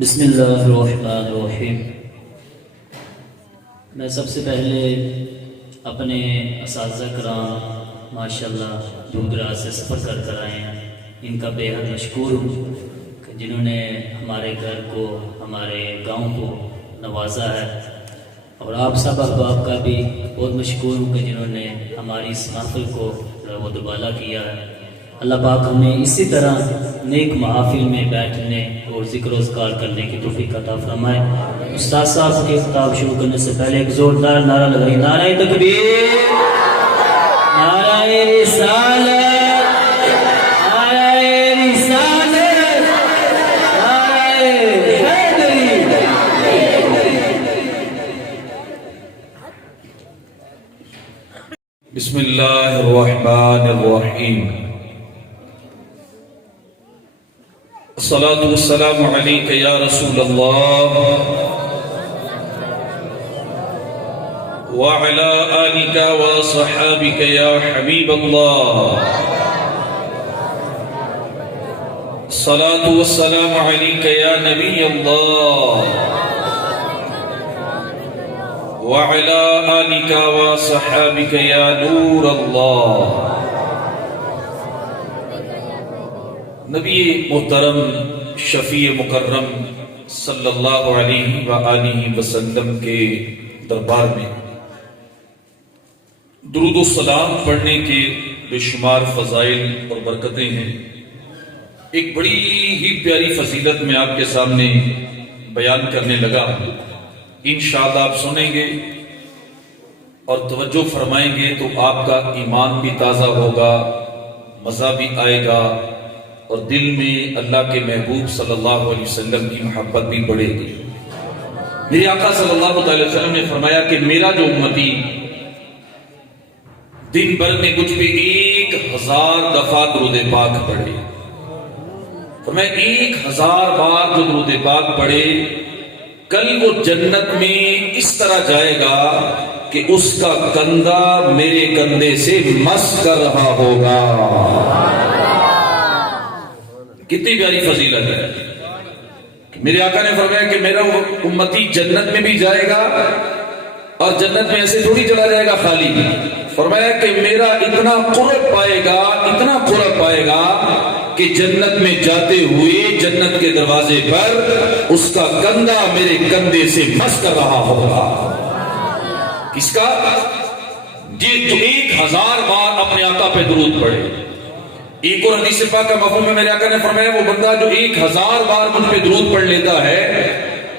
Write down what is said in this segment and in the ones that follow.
بسم اللہ الرحمن الرحیم۔ میں سب سے پہلے اپنے اساتذہ کرام ماشاءاللہ دور دراز سے سفر کر آئے ہیں، ان کا بے حد مشکور ہوں کہ جنہوں نے ہمارے گھر کو، ہمارے گاؤں کو نوازا ہے، اور آپ سب احباب کا بھی بہت مشکور ہوں کہ جنہوں نے ہماری اس محفل کو رغبت بالا کیا ہے۔ اللہ پاک ہمیں اسی طرح نیک محافل میں بیٹھنے اور ذکر و اذکار کرنے کی توفیق عطا فرمائے۔ استاد صاحب کے خطاب شروع کرنے سے پہلے ایک زوردار نعرہ لگائی، نعرہ تکبیر، نعرہ رسالت، نعرہ رسالت، نعرہ حیدری۔ بسم اللہ الرحمن الرحیم۔ الصلاة والسلام علیک یا رسول اللہ وعلی آلک وصحابک یا حبیب اللہ۔ الصلاة والسلام علیک یا نبی اللہ وعلی آلک وصحابک یا نور اللہ۔ نبی محترم شفیع مکرم صلی اللہ علیہ وآلہ وسلم کے دربار میں درود و سلام پڑھنے کے بے شمار فضائل اور برکتیں ہیں۔ ایک بڑی ہی پیاری فضیلت میں آپ کے سامنے بیان کرنے لگا، انشاءاللہ آپ سنیں گے اور توجہ فرمائیں گے تو آپ کا ایمان بھی تازہ ہوگا، مزہ بھی آئے گا، اور دل میں اللہ کے محبوب صلی اللہ علیہ وسلم کی محبت بھی بڑھے گی۔ میرے آقا صلی اللہ علیہ وسلم نے فرمایا کہ میرا جو امتی دن بھر میں کچھ بھی 1000 دفعہ درود پاک پڑھے، فرمایا 1000 بار جو درود پاک پڑھے، کل وہ جنت میں اس طرح جائے گا کہ اس کا کندھا میرے کندھے سے مس کر رہا ہوگا۔ کتنی پیاری فضیلت ہے۔ میرے آقا نے فرمایا کہ میرا امتی جنت میں بھی جائے گا، اور جنت میں ایسے تھوڑی چلا جائے گا خالی، فرمایا کہ میرا اتنا قرب پائے گا، اتنا قرب پائے گا کہ جنت میں جاتے ہوئے جنت کے دروازے پر اس کا کندھا میرے کندھے سے مس کر رہا ہوگا۔ کس کا؟ یہ جو 1000 بار اپنے آقا پہ درود پڑھے۔ ایک اور حدیث پاک کا مفہوم ہے، میرے آقا نے فرمایا وہ بندہ جو 1000 بار مجھ پہ درود پڑھ لیتا ہے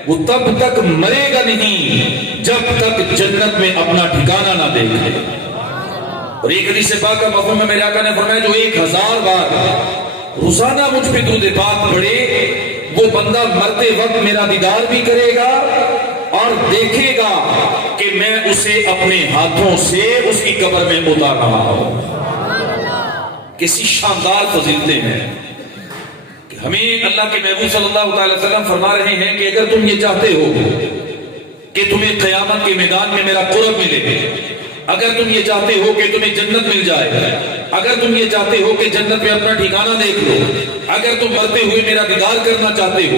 وہ تب تک مرے گا نہیں جب تک جنت میں اپنا ٹھکانہ نہ دیکھے۔ اور ایک حدیث پاک کا مفہوم ہے، میرے آقا نے فرمایا جو 1000 بار روزانہ مجھ پہ درود پاک پڑھے وہ بندہ مرتے وقت میرا دیدار بھی کرے گا اور دیکھے گا کہ میں اسے اپنے ہاتھوں سے اس کی قبر میں اتار رہا ہوں۔ کسی شاندار فضیلتیں ہیں کہ ہمیں اللہ کے محبوب صلی اللہ علیہ وسلم فرما رہے ہیں کہ اگر تم یہ چاہتے ہو کہ تمہیں قیامت کے میدان میں میرا قرب ملے، اگر تم یہ چاہتے ہو کہ تمہیں جنت مل جائے، اگر تم یہ چاہتے ہو کہ جنت میں اپنا ٹھکانہ دیکھ لو، اگر تم مرتے ہوئے میرا دیدار کرنا چاہتے ہو،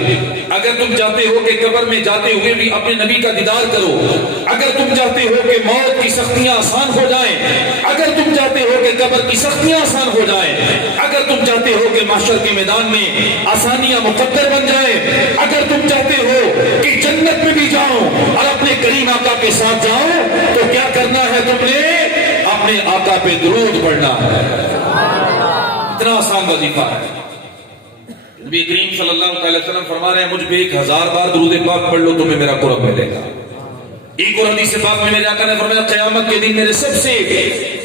اگر تم چاہتے ہو کہ قبر میں جاتے ہوئے بھی اپنے نبی کا دیدار کرو، اگر تم چاہتے ہو کہ موت کی سختیاں آسان ہو جائیں، اگر تم چاہتے ہو کہ قبر کی سختیاں آسان ہو جائیں، اگر تم چاہتے ہو کہ محشر کے میدان میں آسانیاں مقدر بن جائیں، اگر تم چاہتے ہو کہ جنت میں بھی جاؤ اور اپنے کریم آقا کے ساتھ جاؤ، تو کیا کرنا ہے؟ تم نے اپنے آقا پہ درود پڑھنا ہے۔ اتنا آسان وظیفہ ہے۔ نبی کریم صلی اللہ علیہ وسلم فرما رہے ہیں مجھ پہ 1000 بار درود پاک پڑھ لو تمہیں میرا قرب ملے گا۔ ایک اور حدیث پاک میں میرے آقا نے فرمایا قیامت کے دن میرے سب سے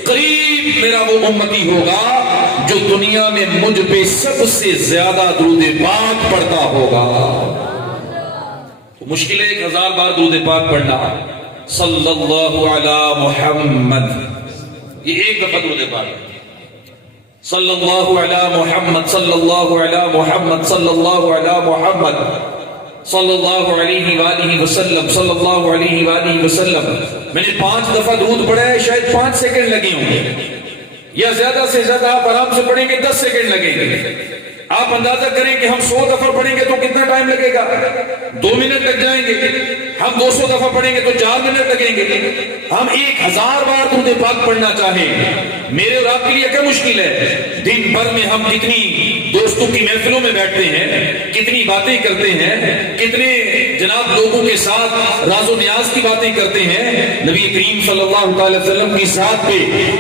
قریب میرا وہ امتی ہوگا جو دنیا میں مجھ پہ سب سے زیادہ درود پاک پڑھتا ہوگا۔ مشکل ہے 1000 بار درود پاک پڑھنا۔ صلی اللہ علی محمد، یہ ایک دفعہ درود پاک ہے۔ صلی اللہ علی محمد، صلی اللہ علی محمد، صلی اللہ علی محمد، صلی اللہ علیہ وآلہ وسلم، صلی اللہ علیہ وآلہ وسلم۔ میں نے 5 دفعہ درود پڑھا ہے، شاید 5 سیکنڈ لگے ہوں گے، یا زیادہ سے زیادہ آپ آرام سے پڑھیں گے 10 سیکنڈ لگیں گے، آپ اندازہ کریں کہ ہم 100 دفعہ پڑھیں گے تو کتنا ٹائم لگے گا؟ 2 منٹ لگ جائیں گے. ہم 200 دفعہ پڑھیں گے تو 4 منٹ لگیں گے. ہم 1000 بار درود پاک پڑھنا چاہیں، میرے اور آپ کے لیے کیا مشکل ہے؟ دن بھر میں ہم کتنی دوستوں کی محفلوں میں بیٹھتے ہیں، کتنی باتیں کرتے ہیں، کتنے جناب لوگوں کے ساتھ راز و نیاز کی باتیں کرتے ہیں. نبی کریم صلی اللہ علیہ وسلم کی ذات پہ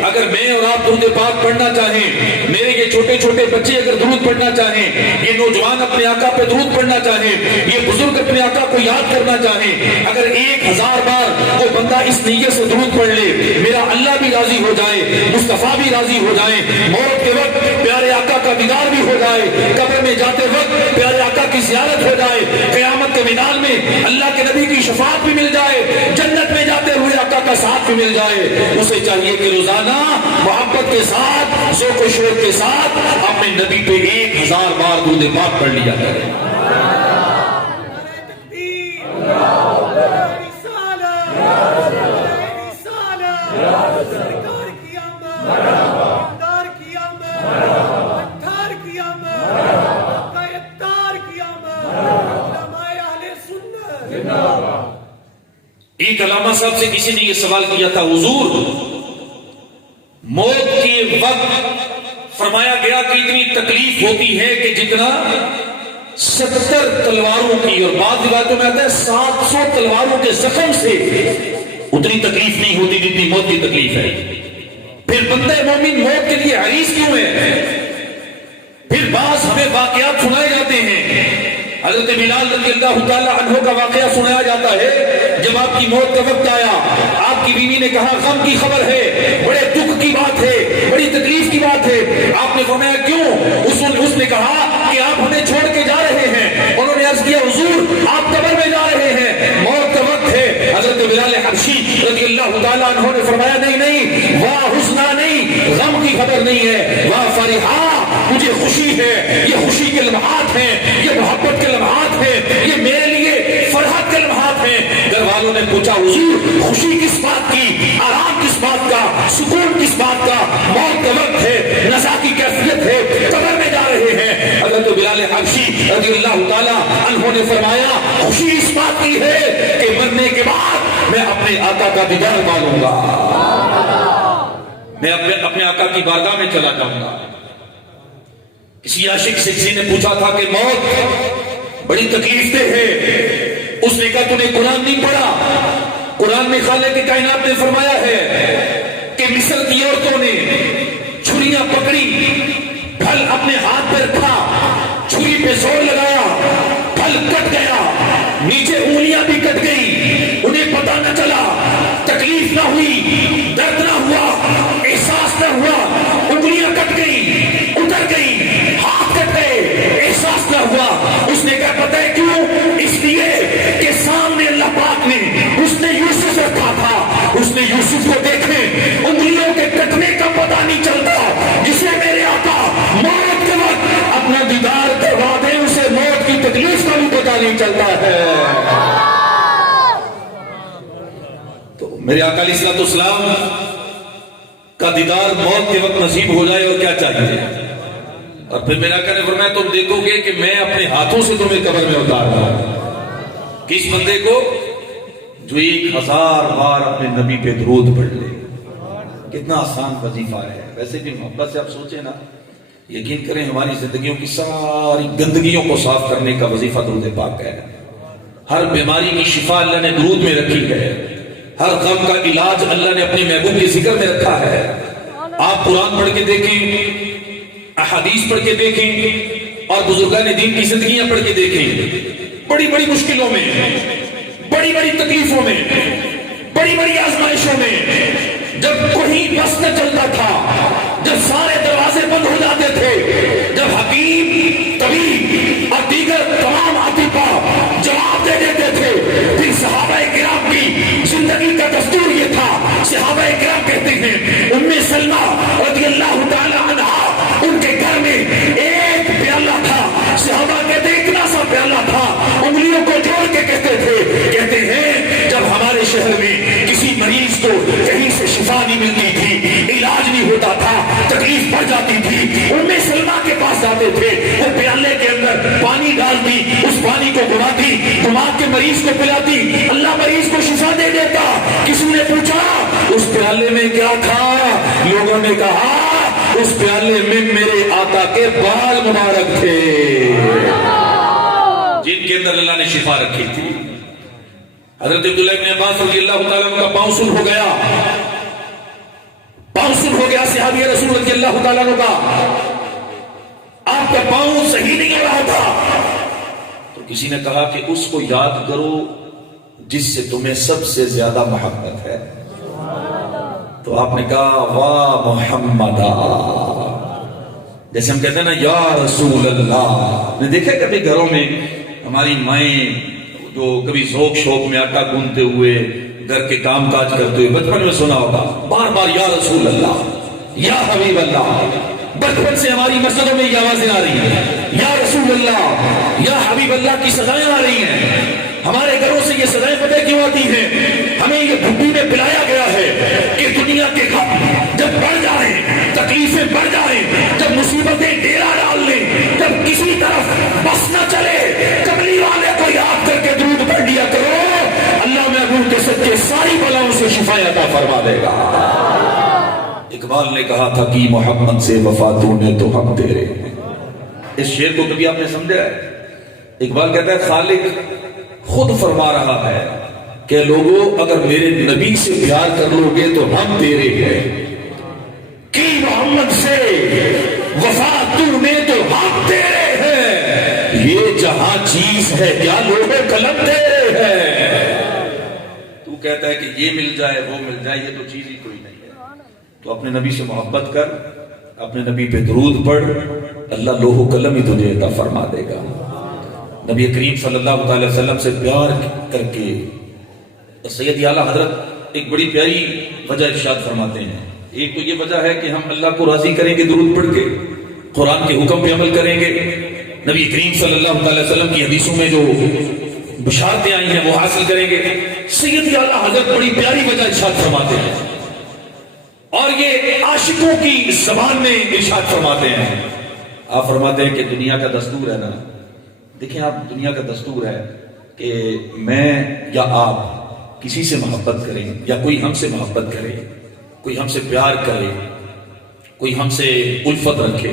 اگر میں اور آپ درود پاک پڑھنا چاہیں، میرے یہ چھوٹے چھوٹے بچے اگر درود پڑھنا چاہیں، یہ نوجوان اپنے آقا پہ درود پڑھنا چاہیں، یہ بزرگ اپنے آقا کو یاد کرنا چاہیں، اگر 1000 بار وہ بندہ اس نیت سے درود پڑھ لے، میرا اللہ بھی راضی ہو جائے، مصطفیٰ بھی راضی ہو جائیں، موت کے وقت پیارے آقا کا دیدار بھی ہو جائے، قبر میں جاتے وقت پیارے آقا کی زیارت ہو جائے، قیامت کے میدان میں اللہ کے نبی کی شفاعت بھی مل جائے، جنت میں جاتے ہوئے آقا کا ساتھ بھی مل جائے. اسے چاہیے کہ روزانہ محبت کے ساتھ، ذوق و شوق کے ساتھ اپنے نبی پہ 1000 بار درود پاک پڑھ لیا کرے. ایک علامہ صاحب سے کسی نے یہ سوال کیا تھا، حضور موت کے وقت فرمایا گیا کہ اتنی تکلیف ہوتی ہے کہ جتنا 70 تلواروں کی، اور بعض روایتوں میں آتا ہے 700 تلواروں کے زخم سے اتنی تکلیف نہیں ہوتی جتنی موت کی تکلیف ہے. پھر بندہ مومن موت کے لیے حریص کیوں ہے؟ پھر بعض ہمیں واقعات سنائے جاتے ہیں. حضرت بلال رضی اللہ تعالی عنہ کا واقعہ سنایا جاتا ہے، جب آپ کی موت کا وقت آیا، آپ کی بیوی نے کہا غم کی خبر ہے، بڑے دکھ کی بات ہے، بڑی تکلیف کی بات ہے. آپ نے فرمایا کیوں؟ اس نے کہا کہ آپ ہمیں چھوڑ کے جا رہے ہیں. انہوں نے عرض کیا حضور آپ قبر میں جا رہے ہیں، موت کا وقت ہے. حضرت بلال حبشی رضی اللہ تعالی عنہ نے فرمایا نہیں، واہ حزنا نہیں، غم کی خبر نہیں ہے، واہ فرحا، مجھے خوشی ہے. یہ خوشی کے لمحات ہیں، یہ محبت کے لمحات ہیں، یہ میرے لیے فرحت کے لمحات ہیں. گھر والوں نے پوچھا حضور خوشی کس بات کی، آرام کس بات کا، سکون کس بات کا؟ موت کا وقت ہے، نزا کی کیفیت ہے، قبر میں جا رہے ہیں. حضرت بلال حبشی رضی اللہ تعالی عنہ نے فرمایا خوشی اس بات کی ہے کہ مرنے کے بعد میں اپنے آقا کا دیدار پالوں گا، میں اپنے آقا کی بارگاہ میں چلا جاؤں گا. کسی عاشق سے کسی نے پوچھا تھا کہ موت بڑی تکلیف دہ ہے. اس نے کہا تو نے قرآن نہیں پڑھا؟ قرآن میں خالق کائنات نے فرمایا ہے کہ مصر کی عورتوں نے چھریاں پکڑی، پھل اپنے ہاتھ پہ رکھا، چھری پہ زور لگایا، پھل کٹ گیا، نیچے انگلیاں بھی کٹ گئی، انہیں پتہ نہ چلا، تکلیف نہ ہوئی، درد نہ ہوا، احساس نہ ہوا، انگلیاں کٹ گئی، اتر گئی، ہاتھ کٹ گئے، احساس نہ ہوا. اس نے کہا پتہ ہے کیوں؟ اس لیے کہ سامنے اللہ پاک نے اس نے یوسف رکھا تھا، اس نے یوسف کو دیکھے، انگلیوں کے کٹنے کا پتہ نہیں چلتا. جسے میرے آقا موت کے وقت اپنا دیدار کروا دے، اسے موت کی تکلیف کا بھی پتہ نہیں چلتا ہے. تو میرے آقا علیہ الصلوۃ والسلام کا دیدار موت کے وقت نصیب ہو جائے اور کیا چاہیے. اور پھر میرا آقا نے فرمایا تم دیکھو گے کہ میں اپنے ہاتھوں سے تمہیں قبر میں اتار رہا ہوں. کس بندے کو؟ جو 1000 بار اپنے نبی پہ درود پڑھ لے. کتنا آسان وظیفہ ہے. ویسے بھی محبت سے آپ سوچیں نا، یقین کریں ہماری زندگیوں کی ساری گندگیوں کو صاف کرنے کا وظیفہ درود پاک ہے. ہر بیماری کی شفا اللہ نے درود میں رکھی ہے، ہر غم کا علاج اللہ نے اپنے محبوب کے ذکر میں رکھا ہے. آپ قرآن پڑھ کے دیکھیں، احادیث پڑھ کے دیکھیں، اور بزرگان دین کی زندگیاں پڑھ کے دیکھیں. بڑی بڑی مشکلوں میں، بڑی بڑی تکلیفوں میں، بڑی بڑی آزمائشوں میں، جب کوئی بس نہ چلتا تھا، جب سارے دروازے بند ہو جاتے تھے، جب حکیم، طبیب اور دیگر تمام اطباء جواب دے دیتے تھے، پھر صحابہ کرام کی زندگی کا دستور یہ تھا. صحابہ کرام کہتے ہیں ام سلمہ رضی اللہ تعالی عنہا، ان کے گھر میں ایک پیالہ تھا. صحابہ کہتے اتنا سا پیالہ تھا، انگلیوں کو جوڑ کے کہتے تھے، کہتے ہیں جب ہمارے شہر میں کسی مریض کو کہیں سے شفا نہیں ملتی تھی، علاج نہیں ہوتا تھا، تکلیف بڑھ جاتی تھی ام سلمہ کے پاس جاتے تھے، وہ پیالے کے اندر پانی ڈالتی، اس پانی کو گھماتی، گھما کے مریض کو پلاتی، اللہ مریض کو شفا دے دیتا۔ کسی نے پوچھا اس پیالے میں کیا تھا؟ لوگوں نے کہا اس پیالے میں میرے آقا کے بال مبارک تھے جن کے اندر اللہ نے شفا رکھی تھی۔ حضرت عبداللہ بن عباس رضی اللہ تعالیٰ عنہ کا پاؤں سن ہو گیا، پاؤں سن ہو گیا صحابی رسول رضی اللہ تعالیٰ عنہ کا، آپ کا پاؤں صحیح نہیں ہو رہا تھا، تو کسی نے کہا کہ اس کو یاد کرو جس سے تمہیں سب سے زیادہ محبت ہے، تو آپ نے کہا واہ محمدہ، جیسے ہم کہتے ہیں نا یا رسول اللہ۔ نے دیکھا کبھی گھروں میں ہماری مائیں جو کبھی ذوق شوق میں آٹا گوندتے ہوئے گھر کے کام کاج کرتے ہوئے بچپن میں سنا ہوگا بار بار یا رسول اللہ یا حبیب اللہ، بچپن سے ہماری مسجدوں میں یہ آوازیں آ رہی ہیں، یا رسول اللہ یا حبیب اللہ کی صدائیں آ رہی ہیں۔ ہمارے گھروں سے یہ صدائیں پتہ کیوں آتی ہیں؟ ہمیں یہ بھٹی میں پلایا گیا ہے کہ دنیا کے غم جب بڑھ جائیں، تکلیفیں بڑھ جائیں، جب مصیبتیں ڈیرا ڈال لیں، جب کسی طرف بس نہ چلے، کملی والے کو یاد کر کے درود پڑھ لیا کرو، اللہ محبوب کے صدقے ساری بلاؤں سے شفا عطا فرما دے گا۔ اقبال نے کہا تھا کہ محمد سے وفا تو نے تو ہم تیرے ہیں۔ اس شعر کو کبھی آپ نے سمجھا ہے؟ اقبال کہتا ہے خالق خود فرما رہا ہے کہ لوگوں اگر میرے نبی سے پیار کر لو گے تو ہم تیرے ہیں، کہ محمد سے وفا تو نے تو ہم تیرے ہیں، یہ جہاں چیز ہے کیا لوگوں قلم تیرے ہیں۔ تو کہتا ہے کہ یہ مل جائے وہ مل جائے، یہ تو چیز ہی کوئی نہیں ہے۔ تو اپنے نبی سے محبت کر، اپنے نبی پہ درود پڑھ، اللہ لوح و قلم ہی تجھے عطا فرما دے گا۔ نبی کریم صلی اللہ علیہ وسلم سے پیار کر کے سید اعلیٰ حضرت ایک بڑی پیاری وجہ ارشاد فرماتے ہیں۔ ایک تو یہ وجہ ہے کہ ہم اللہ کو راضی کریں گے درود پڑھ کے، قرآن کے حکم پہ عمل کریں گے، نبی کریم صلی اللہ علیہ وسلم کی حدیثوں میں جو بشارتیں آئی ہیں وہ حاصل کریں گے۔ سید اعلیٰ حضرت بڑی پیاری وجہ ارشاد فرماتے ہیں اور یہ عاشقوں کی زبان میں ارشاد فرماتے ہیں۔ آپ فرماتے ہیں کہ دنیا کا دستور ہے نا، دیکھیں آپ دنیا کا دستور ہے کہ میں یا آپ کسی سے محبت کریں یا کوئی ہم سے محبت کرے، کوئی ہم سے پیار کرے، کوئی ہم سے الفت رکھے،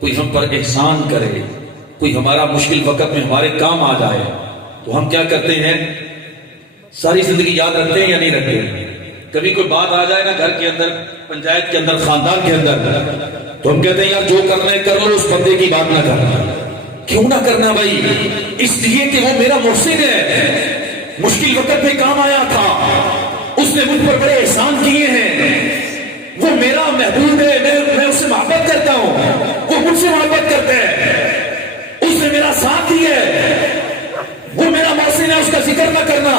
کوئی ہم پر احسان کرے، کوئی ہمارا مشکل وقت میں ہمارے کام آ جائے، تو ہم کیا کرتے ہیں؟ ساری زندگی یاد رکھتے ہیں یا نہیں رکھتے؟ کبھی کوئی بات آ جائے نا گھر کے اندر، پنچایت کے اندر، خاندان کے اندر، تو ہم کہتے ہیں یار جو کرنا ہے کر لو، اس بندے کی بات نہ کرنا۔ کیوں نہ کرنا بھائی؟ اس لیے کہ وہ میرا محسن ہے، مشکل وقت میں کام آیا تھا، اس نے مجھ پر بڑے احسان کیے ہیں، وہ میرا محبوب ہے، میں اس سے محبت کرتا ہوں، وہ مجھ سے محبت کرتا ہے، اس نے میرا ساتھ دیا ہے، وہ میرا محسن ہے، اس کا ذکر نہ کرنا۔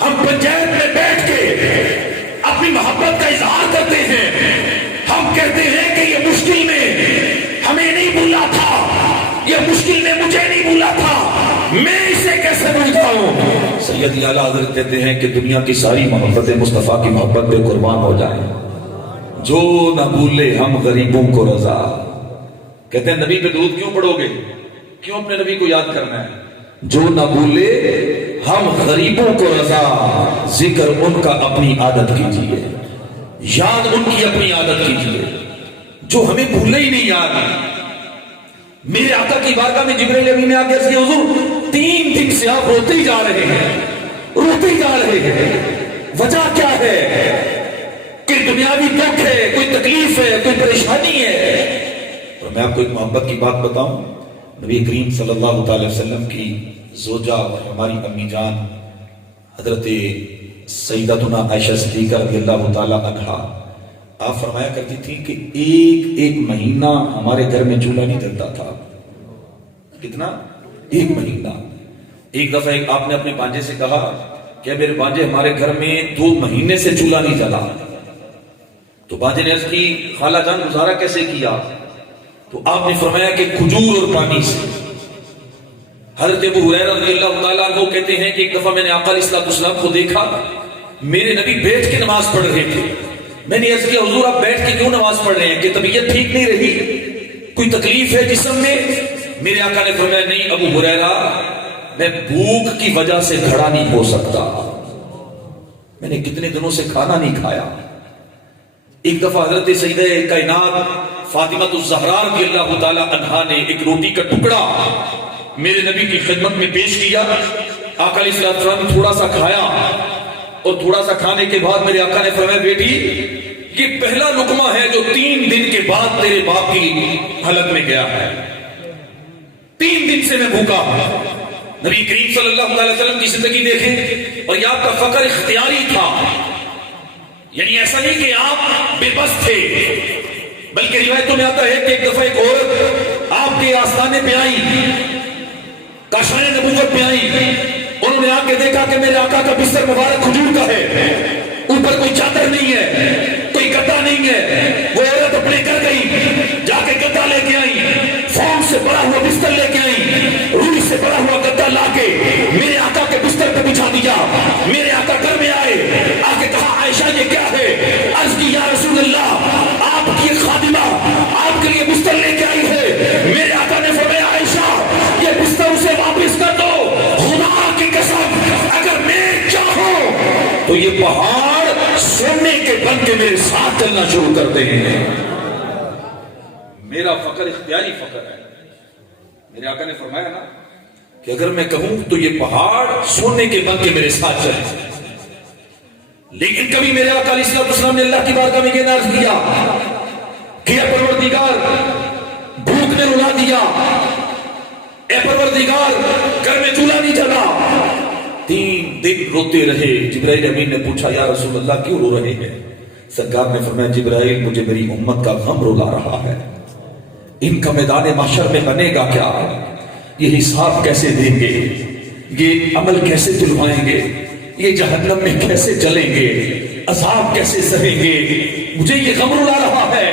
ہم پنچایت میں بیٹھ کے اپنی محبت کا اظہار کرتے ہیں، ہم کہتے ہیں کہ یہ مشکل میں ہمیں نہیں بھولا تھا، یہ مشکل میں مجھے نہیں بھولا تھا، میں اسے کیسے بھولتا ہوں؟ سید اعلیٰ حضرت کہتے ہیں کہ دنیا کی ساری محبتیں مصطفیٰ کی محبت پہ قربان ہو جائیں، جو نہ بھولے ہم غریبوں کو رضا۔ کہتے ہیں نبی پہ درود کیوں پڑھو گے؟ کیوں اپنے نبی کو یاد کرنا ہے؟ جو نہ بھولے ہم غریبوں کو رضا، ذکر ان کا اپنی عادت کیجیے، یاد ان کی اپنی عادت کیجیے، جو ہمیں بھولے ہی نہیں یاد۔ میرے آقا کی بارگاہ میں جبرائیل امین نے آ کے عرض کیا حضور 3 دن سے آپ روتے ہی جا رہے ہیں، روتے ہی جا رہے ہیں، وجہ کیا ہے؟ کہ دنیاوی دکھ ہے، کوئی تکلیف ہے، کوئی پریشانی ہے؟ تو میں آپ کو ایک محبت کی بات بتاؤں، نبی کریم صلی اللہ تعالی وسلم کی زوجہ اور ہماری امی جان حضرت سیدتنا عائشہ صدیقہ رضی اللہ تعالی عنہا آپ فرمایا کرتی تھی کہ ایک مہینہ ہمارے گھر میں چولہا نہیں جلتا تھا۔ کتنا؟ 1 مہینہ۔ ایک دفعہ آپ نے اپنے بانجے سے کہا کہ میرے بانجے ہمارے گھر میں 2 مہینے سے چولہا نہیں جلا، تو بانجے نے عرض کی خالہ جان گزارا کیسے کیا؟ تو آپ نے فرمایا کہ کھجور اور پانی سے۔ حضرت ابو ہریرہ رضی اللہ تعالیٰ عنہ کہتے ہیں کہ ایک دفعہ میں نے آقا علیہ الصلوۃ والسلام کو دیکھا، میرے نبی بیٹھ کے نماز پڑھ رہے تھے، میں نے عرض کیا حضور آپ بیٹھ کے کیوں نماز پڑھ رہے ہیں؟ کہ طبیعت ٹھیک نہیں رہی، کوئی تکلیف ہے جسم میں؟ میرے آقا نے فرمایا نہیں ابو ہریرہ، میں بھوک کی وجہ سے کھڑا نہیں ہو سکتا، میں نے کتنے دنوں سے کھانا نہیں کھایا۔ ایک دفعہ حضرت سیدہ کائنات فاطمہ الزہرا رضی اللہ تعالی عنہا نے ایک روٹی کا ٹکڑا میرے نبی کی خدمت میں پیش کیا، آقا علیہ السلام نے تھوڑا سا کھایا، اور تھوڑا سا کھانے کے بعد میرے آقا نے فرمایا بیٹی یہ پہلا لقمہ ہے جو 3 دن کے بعد تیرے باپ کی حلق میں گیا ہے، 3 دن سے میں بھوکا ہوں۔ نبی کریم صلی اللہ علیہ وسلم کی زندگی دیکھیں، اور یہ آپ کا فقر اختیاری تھا، یعنی ایسا نہیں کہ آپ بے بس تھے، بلکہ روایتوں میں آتا ہے کہ ایک دفعہ ایک عورت آپ کے آستانے پہ آئی، کاشان نبوت پہ آئی، انہوں نے آ کے دیکھا کہ میرے آقا کا بستر مبارک کھجور کا ہے، اوپر کوئی چادر نہیں ہے، کوئی گدا نہیں ہے۔ وہ عورت اپنے گھر گئی، جا کے گدا لے کے آئی، فون سے بڑا ہوا بستر لے کے آئی، روئی سے بڑا ہوا گدا لا کے میرے آقا کے بستر پہ بچھا دیا۔ میرے آقا گھر میں آئے، آ کے کہا عائشہ یہ کیا ہے؟ عرض کی یا رسول اللہ آپ کی خادمہ آپ کے لیے بستر لے کے آئی ہے۔ میرے آقا نے فرمایا عائشہ یہ بستر اسے واپس کر دو، خدا کی قسم اگر میں چاہوں تو یہ پہاڑ سونے کے بن کے میرے ساتھ چلنا شروع کرتے ہیں۔ میرا فقر اختیاری فقر ہے۔ میرے آقا نے فرمایا نا کہ اگر میں کہوں تو یہ پہاڑ سونے کے بن کے میرے ساتھ چلے، لیکن کبھی میرے آقا علیہ السلام نے اللہ کی بارگاہ میں یہ نہ عرض کیا کہ اے پروردگار بھوک نے رلا دیا، اے پروردگار گھر میں چولہا نہیں جلا۔ 3 دن روتے رہے۔ جبرائیل امین نے پوچھا یا رسول اللہ کیوں رو رہے ہیں؟ سرکار نے فرمایا جبرائیل مجھے میری امت کا غم رلا رہا ہے، ان کا میدان محشر میں بنے گا کیا؟ یہ حساب کیسے دیں گے؟ یہ عمل کیسے تلوائیں گے؟ یہ جہنم میں کیسے چلیں گے؟ عذاب کیسے سہیں گے؟ مجھے یہ غم رلا رہا ہے۔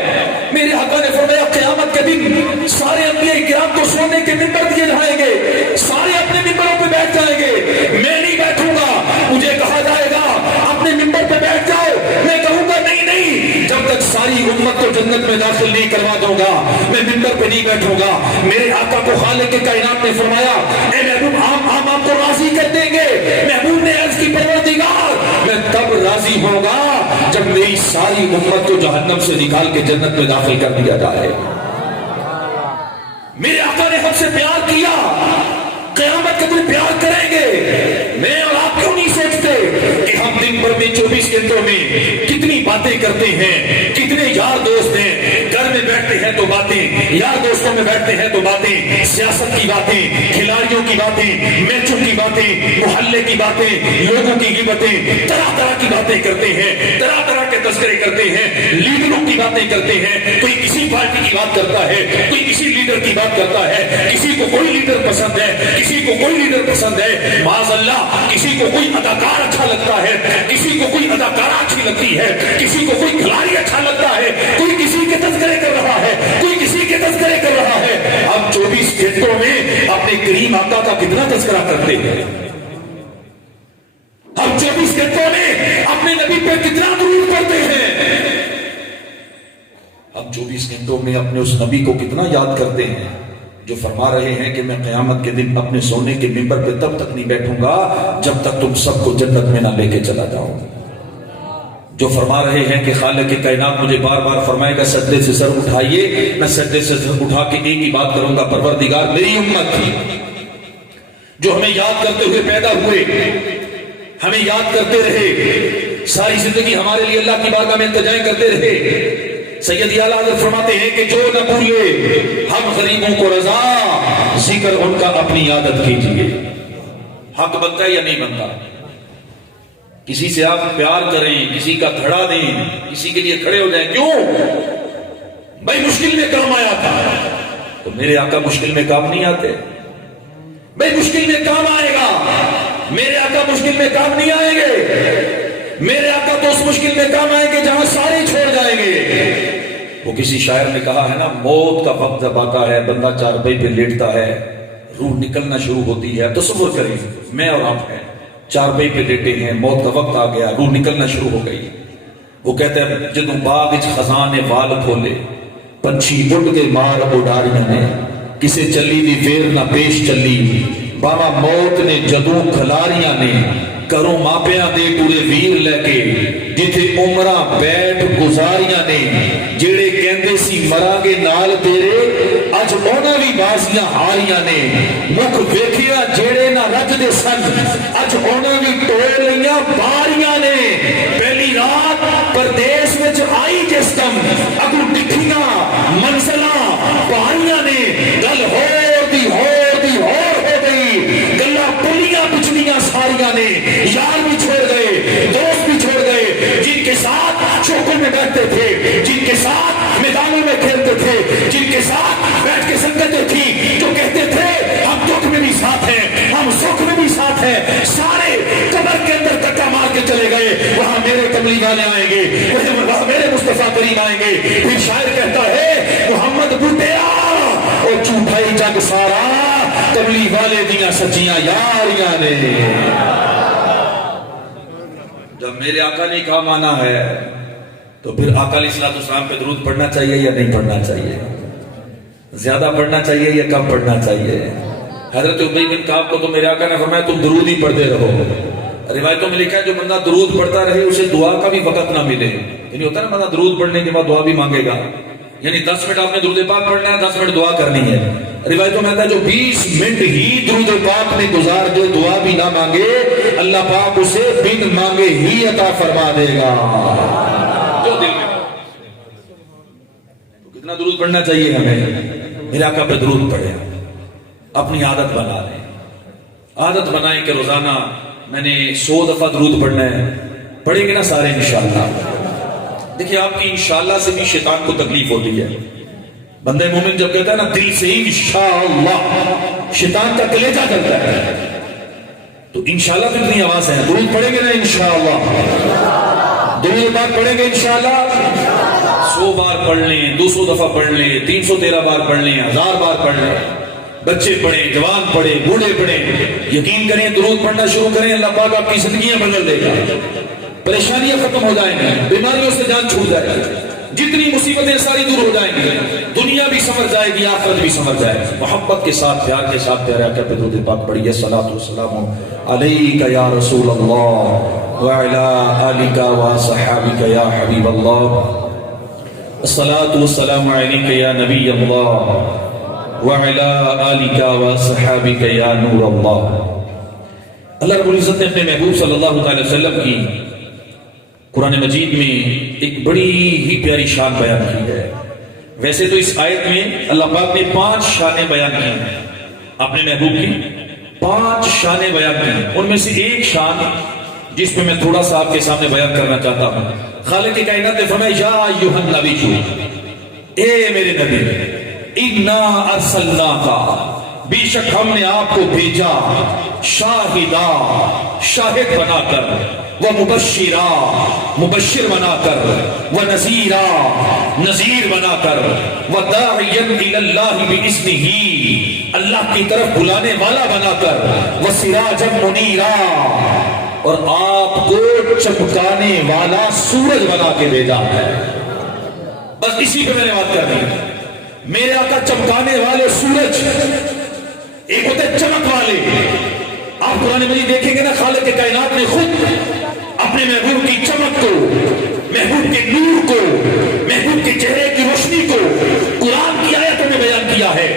میرے آقا نے فرمایا قیامت کے دن سارے انبیاء کرام کو سونے کے ممبر دیے جائیں گے، سارے اپنے ممبروں پہ بیٹھ جائیں گے، میں نہیں بیٹھوں گا۔ مجھے کہا جائے گا اپنے ممبر پہ بیٹھ جاؤ، میں کہوں گا نہیں نہیں، جب تک ساری امت کو جنت میں داخل نہیں کروا دوں گا میں ممبر پہ نہیں بیٹھوں گا۔ میرے آقا کو خالق کے کائنات نے فرمایا اے محبوب ہم آپ کو راضی کر دیں گے۔ محبوب نے عرض کی پروردگار میں تب راضی ہوں گا جب میری ساری امت کو جہنم سے نکال کے جنت میں داخل کر دیا جائے۔ میرے آقا نے ہم سے پیار کیا، قیامت کے دن پیار کریں گے۔ میں اور آپ کیوں نہیں سوچتے کہ ہم دن بھر میں 24 گھنٹوں میں کتنی باتیں کرتے ہیں، کتنے یار دوست ہیں، گھر میں بیٹھتے ہیں تو باتیں، یار دوستوں میں بیٹھتے ہیں تو باتیں، سیاست کی باتیں، کھلاڑیوں کی باتیں، میچوں کی باتیں، محلے کی باتیں، لوگوں کی غیبتیں، طرح طرح کی باتیں کرتے ہیں، طرح طرح کے تذکرے کرتے ہیں، لیڈروں کی باتیں کرتے ہیں۔ کوئی کسی پارٹی کی بات کرتا ہے، کوئی کسی لیڈر کی بات کرتا ہے، کسی کو کوئی لیڈر پسند ہے، کسی کو کوئی لیڈر پسند ہے، معاذ اللہ کسی کو کوئی اداکار اچھا لگتا ہے، کسی کو کوئی اداکارہ اچھی لگتی ہے، کسی کو کوئی کھلاڑی اچھا لگتا ہے، کوئی کسی کے تذکرے کر رہا ہے، کوئی کسی کے تذکرے کر رہا ہے۔ ہم 24 گھنٹوں میں اپنے کریم آقا کا کتنا تذکرہ کرتے ہیں؟ ہم 24 گھنٹوں میں اپنے نبی پہ کتنا درود پڑھتے ہیں؟ ہم 24 گھنٹوں میں اپنے اس نبی کو کتنا یاد کرتے ہیں جو فرما رہے ہیں کہ میں قیامت کے دن اپنے سونے کے ممبر پہ تب تک نہیں بیٹھوں گا جب تک تم سب کو جنت میں نہ لے کے چلا جاؤں۔ جو فرما رہے ہیں کہ خالق کی کائنات مجھے بار بار فرمائے گا سجدے سے سر اٹھائیے، میں سجدے سے سر اٹھا کے ایک ہی بات کروں گا پروردگار میری امت تھی جو ہمیں یاد کرتے ہوئے پیدا ہوئے، ہمیں یاد کرتے رہے، ساری زندگی ہمارے لیے اللہ کی بارگاہ میں التجائیں کرتے رہے۔ سید اعلیٰ حضرت فرماتے ہیں کہ جو نہ بھولے ہم غریبوں کو رضا، ذکر ان کا اپنی عادت کیجیے۔ حق بنتا ہے یا نہیں بنتا؟ کسی سے آپ پیار کریں، کسی کا دھڑا دیں، کسی کے لیے کھڑے ہو جائیں، کیوں بھائی مشکل میں کام آیا تھا، تو میرے آقا مشکل میں کام نہیں آتے۔ بھائی مشکل میں کام آئے گا، میرے آقا مشکل میں کام نہیں آئیں گے۔ میرے آقا تو اس مشکل میں کام آئیں گے جہاں سارے چھوڑ جائیں گے۔ وہ کسی شاعر نے کہا ہے نا، موت کا وقت جب آتا ہے بندہ چارپائی پہ لیٹتا ہے، روح نکلنا شروع ہوتی ہے۔ تصور کریں میں اور آپ ہیں، چارپائی پہ لیٹے ہیں، موت کا وقت آ گیا، روح نکلنا شروع ہو گئی۔ وہ کہتے ہیں جدوں باغ وچ خزانے وال کھولے پنچھی اڑ کے مار اڈاریاں نے کسے چلی دی فیر نہ پیش چلی بابا موت نے جدوں کھلاریاں نے کروں ماپیاں دے ٹورے ویر لے کے جتھے عمرہ بیٹھ گزاریاں نے جیڑے کہندے سی مراں گے نال تیرے اج انہاں وی بازیاں ہاریاں نے مکھ ویکھیا جیڑے نہ رجدے سن اج انہاں وی ٹوئے لیاں باریاں نے پہلی رات پردیس وچ آئی جس دم اگوں ڈٹھیاں منزلاں پاریاں نے گل ہور دی ہو گئی گلاں پلیاں پچھلیاں ساریاں نے یار بھی چھوڑ گئے دوست بھی چھوڑ گئے جن کے ساتھ چوکوں میں بیٹھتے تھے جن کے ساتھ میدانوں میں کھیلتے تھے جن کے ساتھ بیٹھ کے سنگتیں تھی جو کہتے تھے ہم دکھ میں بھی ساتھ ہیں ہم سکھ میں بھی ساتھ ہیں سارے قبر کے اندر دھکا مار کے چلے گئے وہاں میرے کملی والے آئیں گے وہاں میرے مصطفیٰ کریم آئیں گے پھر شاعر کہتا ہے محمد بوٹیا اور جھوٹائی جگ سارا کملی والے دیاں سچیاں یاریاں نے جب میرے آقا نے کہا مانا ہے تو پھر آقا علیہ الصلوۃ والسلام پہ درود پڑھنا چاہیے یا نہیں پڑھنا چاہیے زیادہ پڑھنا چاہیے یا کم پڑھنا چاہیے حضرت ابی بن کعب کو تو میرے آقا نے فرمایا تم درود ہی پڑھتے رہو روایتوں میں لکھا ہے جو بندہ درود پڑھتا رہے اسے دعا کا بھی وقت نہ ملے یعنی ہوتا ہے نا بندہ درود پڑھنے کے بعد دعا بھی مانگے گا یعنی 10 منٹ آپ نے درود پاک پڑھنا ہے 10 منٹ دعا کرنی ہے روایتوں میں آتا ہے جو 20 منٹ ہی درود پاک میں گزار دے دعا بھی نہ مانگے اللہ پاک اسے بن مانگے ہی عطا فرما دے گا جو دل میں کتنا درود پڑھنا چاہیے ہمیں میرے آقا پہ درود پڑھے اپنی عادت بنا لیں عادت بنائیں کہ روزانہ میں نے 100 دفعہ درود پڑھنا ہے پڑھیں گے نا سارے انشاءاللہ دیکھیں آپ کی انشاءاللہ سے بھی شیطان کو تکلیف ہوتی ہے بندہ مومن جب کہتا ہے نا دل سے ہی انشاءاللہ شیطان کا کلیجہ کرتا ہے تو انشاءاللہ کتنی آواز ہے درود پڑھیں گے نا انشاءاللہ درود پاک پڑھیں گے انشاءاللہ 100 بار پڑھ لیں 200 دفعہ پڑھ لیں 313 بار پڑھ لیں 1000 بار پڑھ لیں بچے پڑھیں جوان پڑھیں بوڑھے پڑھیں یقین کریں درود پڑھنا شروع کریں اللہ پاک آپ کی زندگیاں بدل دے گا پریشانیاں ختم ہو جائیں گی بیماریوں سے جان چھوٹ جائے گی جتنی مصیبتیں ساری دور ہو جائیں گی دنیا بھی سمجھ جائے گی آخرت بھی سمجھ جائے گی محبت کے ساتھ پیار کے ساتھ پیارے آقا پہ درود پاک پڑھیے صلاۃ والسلام علیک یا رسول اللہ وعلی آلک وصحابک یا حبیب اللہ الصلاۃ والسلام علیک یا نبی اللہ وعلی آلک وصحابک یا نور اللہ اللہ رب العزت نے اپنے محبوب صلی اللہ علیہ وسلم کی قرآن مجید میں ایک بڑی ہی پیاری شان بیان کی ہے ویسے تو اس آیت میں اللہ پاک نے 5 شانیں بیان کی ہیں اپنے محبوب کی 5 شانیں بیان کی ہیں ان میں سے ایک شان جس پہ میں تھوڑا سا آپ کے سامنے بیان کرنا چاہتا ہوں خالق کائنات نے فرمایا یا ایھا النبی اے میرے نبی انا ارسلناک بے شک ہم نے آپ کو بھیجا شاہدہ شاہد بنا کر وہ مبشرہ مبشر بنا کر وہ نذیرہ نذیر بنا کر وہ داعیا الی اللہ باذنہ اللہ کی طرف بلانے والا بنا کر وہ سراجا منیرا اور آپ کو چمکانے والا سورج بنا کے بھیجا ہے بس اسی پہ میں نے بات کرنی ہے میرے آقا چمکانے والے سورج ایک ہوتے چمک والے آپ قرآن مجید دیکھیں گے نا خالق کائنات نے خود اپنے محبوب کی چمک کو محبوب کے نور کو محبوب کے چہرے کی روشنی کو قرآن کی آیتوں میں بیان کیا ہے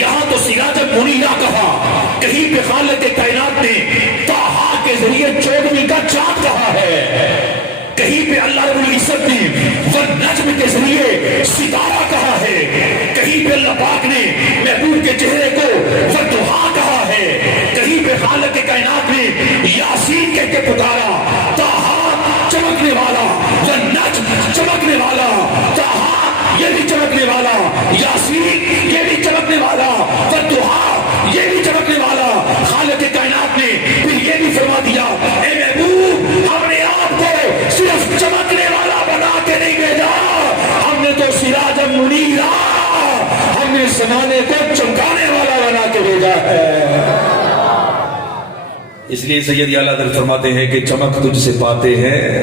یہاں تو سراج منیرہ کہا کہیں پہ خالق کائنات نے طٰہٰ کے ذریعے 14ویں کا چاند کہا ہے کہیں پہ اللہ رب العزت نے والنجم کے ذریعے ستارہ کہا ہے کہیں پہ اللہ پاک نے محبوب کے چہرے کو والضحیٰ کہا ہے کہیں پہ خالق کائنات نے یاسین کہہ کے پکارا طٰہٰ چمکنے والا والنجم چمکنے والا طٰہٰ یہ بھی چمکنے والا یاسین یہ بھی چمکنے والا والضحیٰ یہ بھی چمکنے والا خالق کائنات نے پھر یہ بھی فرما دیا اے محبوب ہم نے آپ کو صرف چمکنے والا بنا کے نہیں بھیجا ہم نے تو سراج منیرہ ہم نے زمانے کو چمکانے والا بنا کے بھیجا ہے اس لیے سید اعلیٰ حضرت فرماتے ہیں کہ چمک تجھ سے پاتے ہیں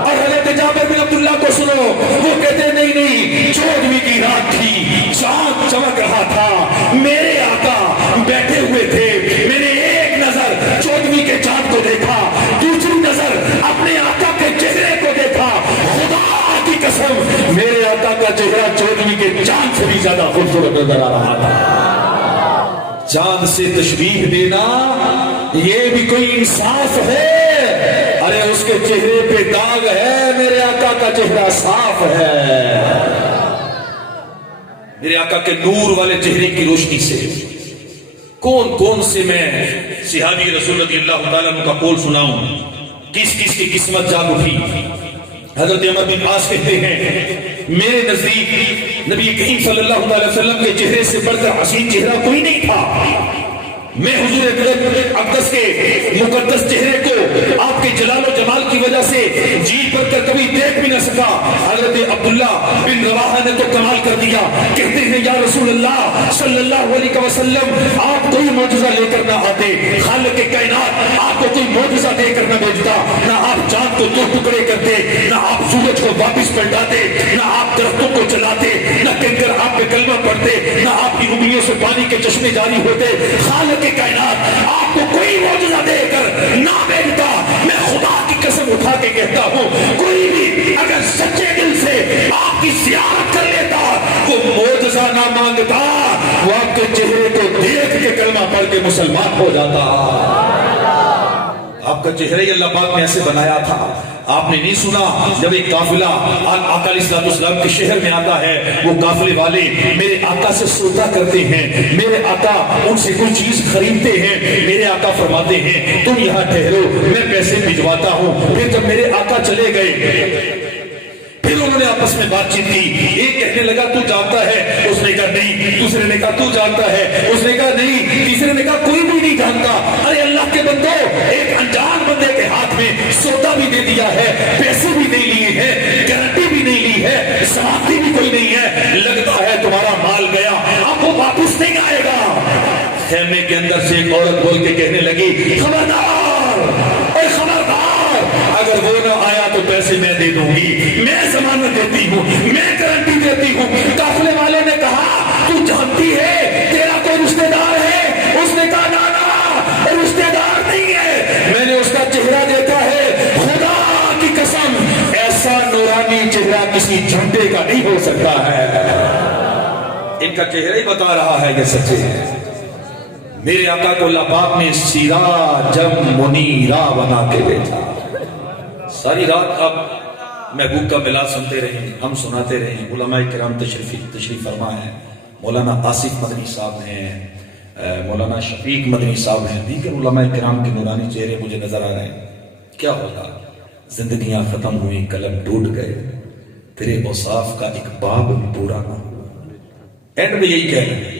اور حضرت جابر بن عبداللہ کو سنو، وہ کہتے نہیں نہیں، چودھویں کی رات تھی، چاند چمک رہا تھا، میرے آقا بیٹھے ہوئے تھے، میں نے ایک نظر چودھویں کے چاند کو دیکھا، دوسری نظر اپنے آقا کے چہرے کو دیکھا، خدا کی قسم میرے آقا کا چہرہ چودھویں کے چاند سے بھی زیادہ خوبصورت نظر آ رہا تھا. چاند سے تشبیہ دینا یہ بھی کوئی انصاف ہے؟ ارے اس کے چہرے پہ داغ ہے، میرے آقا کا چہرہ صاف ہے. میرے آقا کے نور والے چہرے کی روشنی سے کون کون سے میں صحابی رسول رضی اللہ تعالیٰ عنہ کا قول سناؤں، کس کس کی قسمت جاگ اٹھی. حضرت عمر بن عاص کہتے ہیں میرے نزدیک نبی کریم صلی اللہ علیہ وسلم کے چہرے سے بڑھ کر حسین چہرہ کوئی نہیں تھا. میں حضور اقدس کے مقدس چہرے کو آپ کے جلال و جمال کی وجہ سے جی بھر کر کبھی دیکھ بھی نہ سکا. حضرت عبداللہ بن رواحہ نے تو کمال کر دیا، کہتے ہیں یا رسول اللہ صلی اللہ علیہ وسلم آپ کوئی معجزہ لے کر نہ آتے، خالق کائنات آپ کو کوئی معجزہ دے کر نہ بھیجتا، نہ آپ چاند کو دو ٹکڑے کرتے، نہ آپ سورج کو واپس پلٹاتے، نہ آپ درختوں کو چلاتے، نہ کنکر آپ پہ کلمہ پڑھتے، نہ آپ کی انگلیوں سے پانی کے چشمے جاری ہوتے. خالق کائنات آپ کو کوئی معجزہ دے کر نہ بھیجتا. میں خدا کی قسم اٹھا کے کہتا ہوں کوئی بھی اگر سچے دل سے آپ کی زیارت کر لیتا، وہ معجزہ نہ مانگتا، وہ آپ کے چہرے کو دیکھ کے کلمہ پڑھ کے مسلمان ہو جاتا. آپ کا چہرہ ہی اللہ پاک نے ایسے بنایا تھا. آپ نے نہیں سنا جب ایک قافلہ آقا علیہ السلام کے شہر میں آتا ہے، وہ قافلے والے میرے آقا سے سودا کرتے ہیں، میرے آقا ان سے کوئی چیز خریدتے ہیں، میرے آقا فرماتے ہیں تم یہاں ٹھہرو میں پیسے بھجواتا ہوں. پھر جب میرے آقا چلے گئے پھر انہوں نے آپس میں بات چیت کی. ایک کہنے لگا تو جانتا ہے، اس نے کہا نہیں، دوسرے نے کہا تو جانتا ہے، اس نے کہا نہیں، تیسرے نے کہا کوئی بھی نہیں جانتا. ارے اللہ کے بندو، ایک انجان بندے کے ہاتھ میں سودا بھی دے دیا ہے، پیسے بھی نہیں لیے ہیں، گارنٹی بھی نہیں لی ہے، ضمانت بھی کوئی نہیں ہے، لگتا ہے تمہارا مال گیا اب وہ واپس نہیں آئے گا. خیمے کے اندر سے ایک عورت بول کے کہنے لگی خبردار، اے خبردار، اگر وہ نہ آیا تو پیسے میں دے دوں گی، میں ضمانت دیتی ہوں، میں گارنٹی دیتی ہوں. قافلے والے نے کہا تو جانتی ہے تیرا کوئی رشتہ دار ہے؟ اس نے کہا نا نا، رشتہ دار نہیں ہے، میں نے اس کا چہرہ دیکھا ہے، خدا کی قسم ایسا نورانی چہرہ کسی جھنڈے کا نہیں ہو سکتا ہے. ان کا چہرہ ہی بتا رہا ہے کہ سچے ہیں. میرے آقا کو اللہ پاک نے سراجم منیرا بنا کے بھیجا. ساری رات آپ محبوب کا ملاد سنتے رہیں، ہم سناتے رہیں. علماء کرام تشریف فرما ہے، مولانا آصف مدنی صاحب ہیں، مولانا شفیق مدنی صاحب ہیں، دیگر علماء کرام کے نورانی چہرے مجھے نظر آ رہے ہیں. کیا ہوگا؟ زندگیاں ختم ہوئی، قلم ٹوٹ گئے، تیرے اوصاف کا ایک باب بھی پورا نہ ہوا. اینڈ میں یہی کہہ رہے ہیں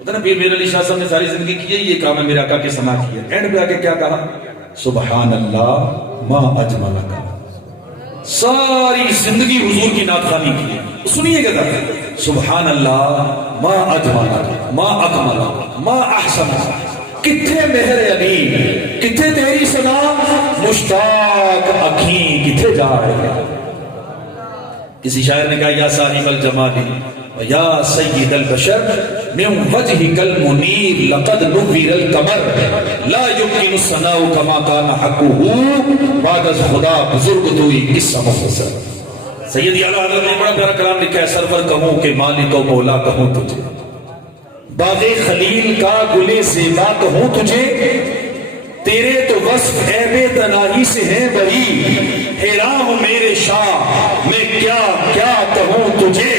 ہوتا نا، پیر میر علی شاہ صاحب نے ساری زندگی کی یہی کام ہے، میرے آقا کے سما کیا. اینڈ پہ آ کے کیا کہا؟ سبحان اللہ ما اجملک. ساری زندگی حضور کی نعت خوانی کی. سنیے گا سبحان اللہ ما اجملک ما اکملک ما احسنک. کتھے مہر علی، کتھے تیری ثنا، مشتاق اکھیں کتھے جا رہے. کسی شاعر نے کہا یا صاحب الجمال یا سید البشر من وجهك المنیر لقد نور القمر لا يمكن الثناء كما كان حقه بعد از خدا بزرگ توئی قصہ مختصر. سیدی اعلیٰ حضرت نے بڑا پیارا کلام لکھا ہے، سرور کہوں کہ مالک و مولا کہوں تجھے، باغ خلیل کا گلے زیبا کہوں تجھے، تیرے تو وصف عیب تناہی سے ہیں بری، حیران ہوں میرے شاہ میں کیا کیا کہوں تجھے.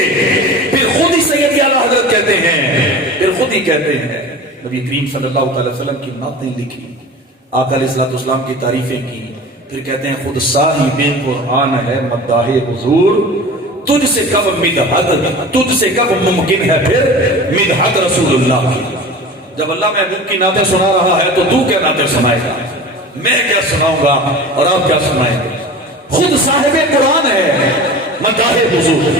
پھر خود ہی سیدی اعلیٰ حضرت کہتے ہیں، پھر خود ہی کہتے ہیں، نبی کریم صلی اللہ علیہ وسلم کی نعتیں لکھی، آقا علیہ السلام کی تعریفیں کی. پھر کہتے ہیں خود صاحب قرآن ہے مداح حضور، تجھ سے کب مدحت، تجھ سے کب ممکن ہے پھر مدحت رسول اللہ کی. جب اللہ محبوب کی نعتیں سنا رہا ہے تو کیا نعتیں سنائے گا، میں کیا سناؤں گا اور آپ کیا سنائیں گے. خود صاحب قرآن ہے مداح حضور،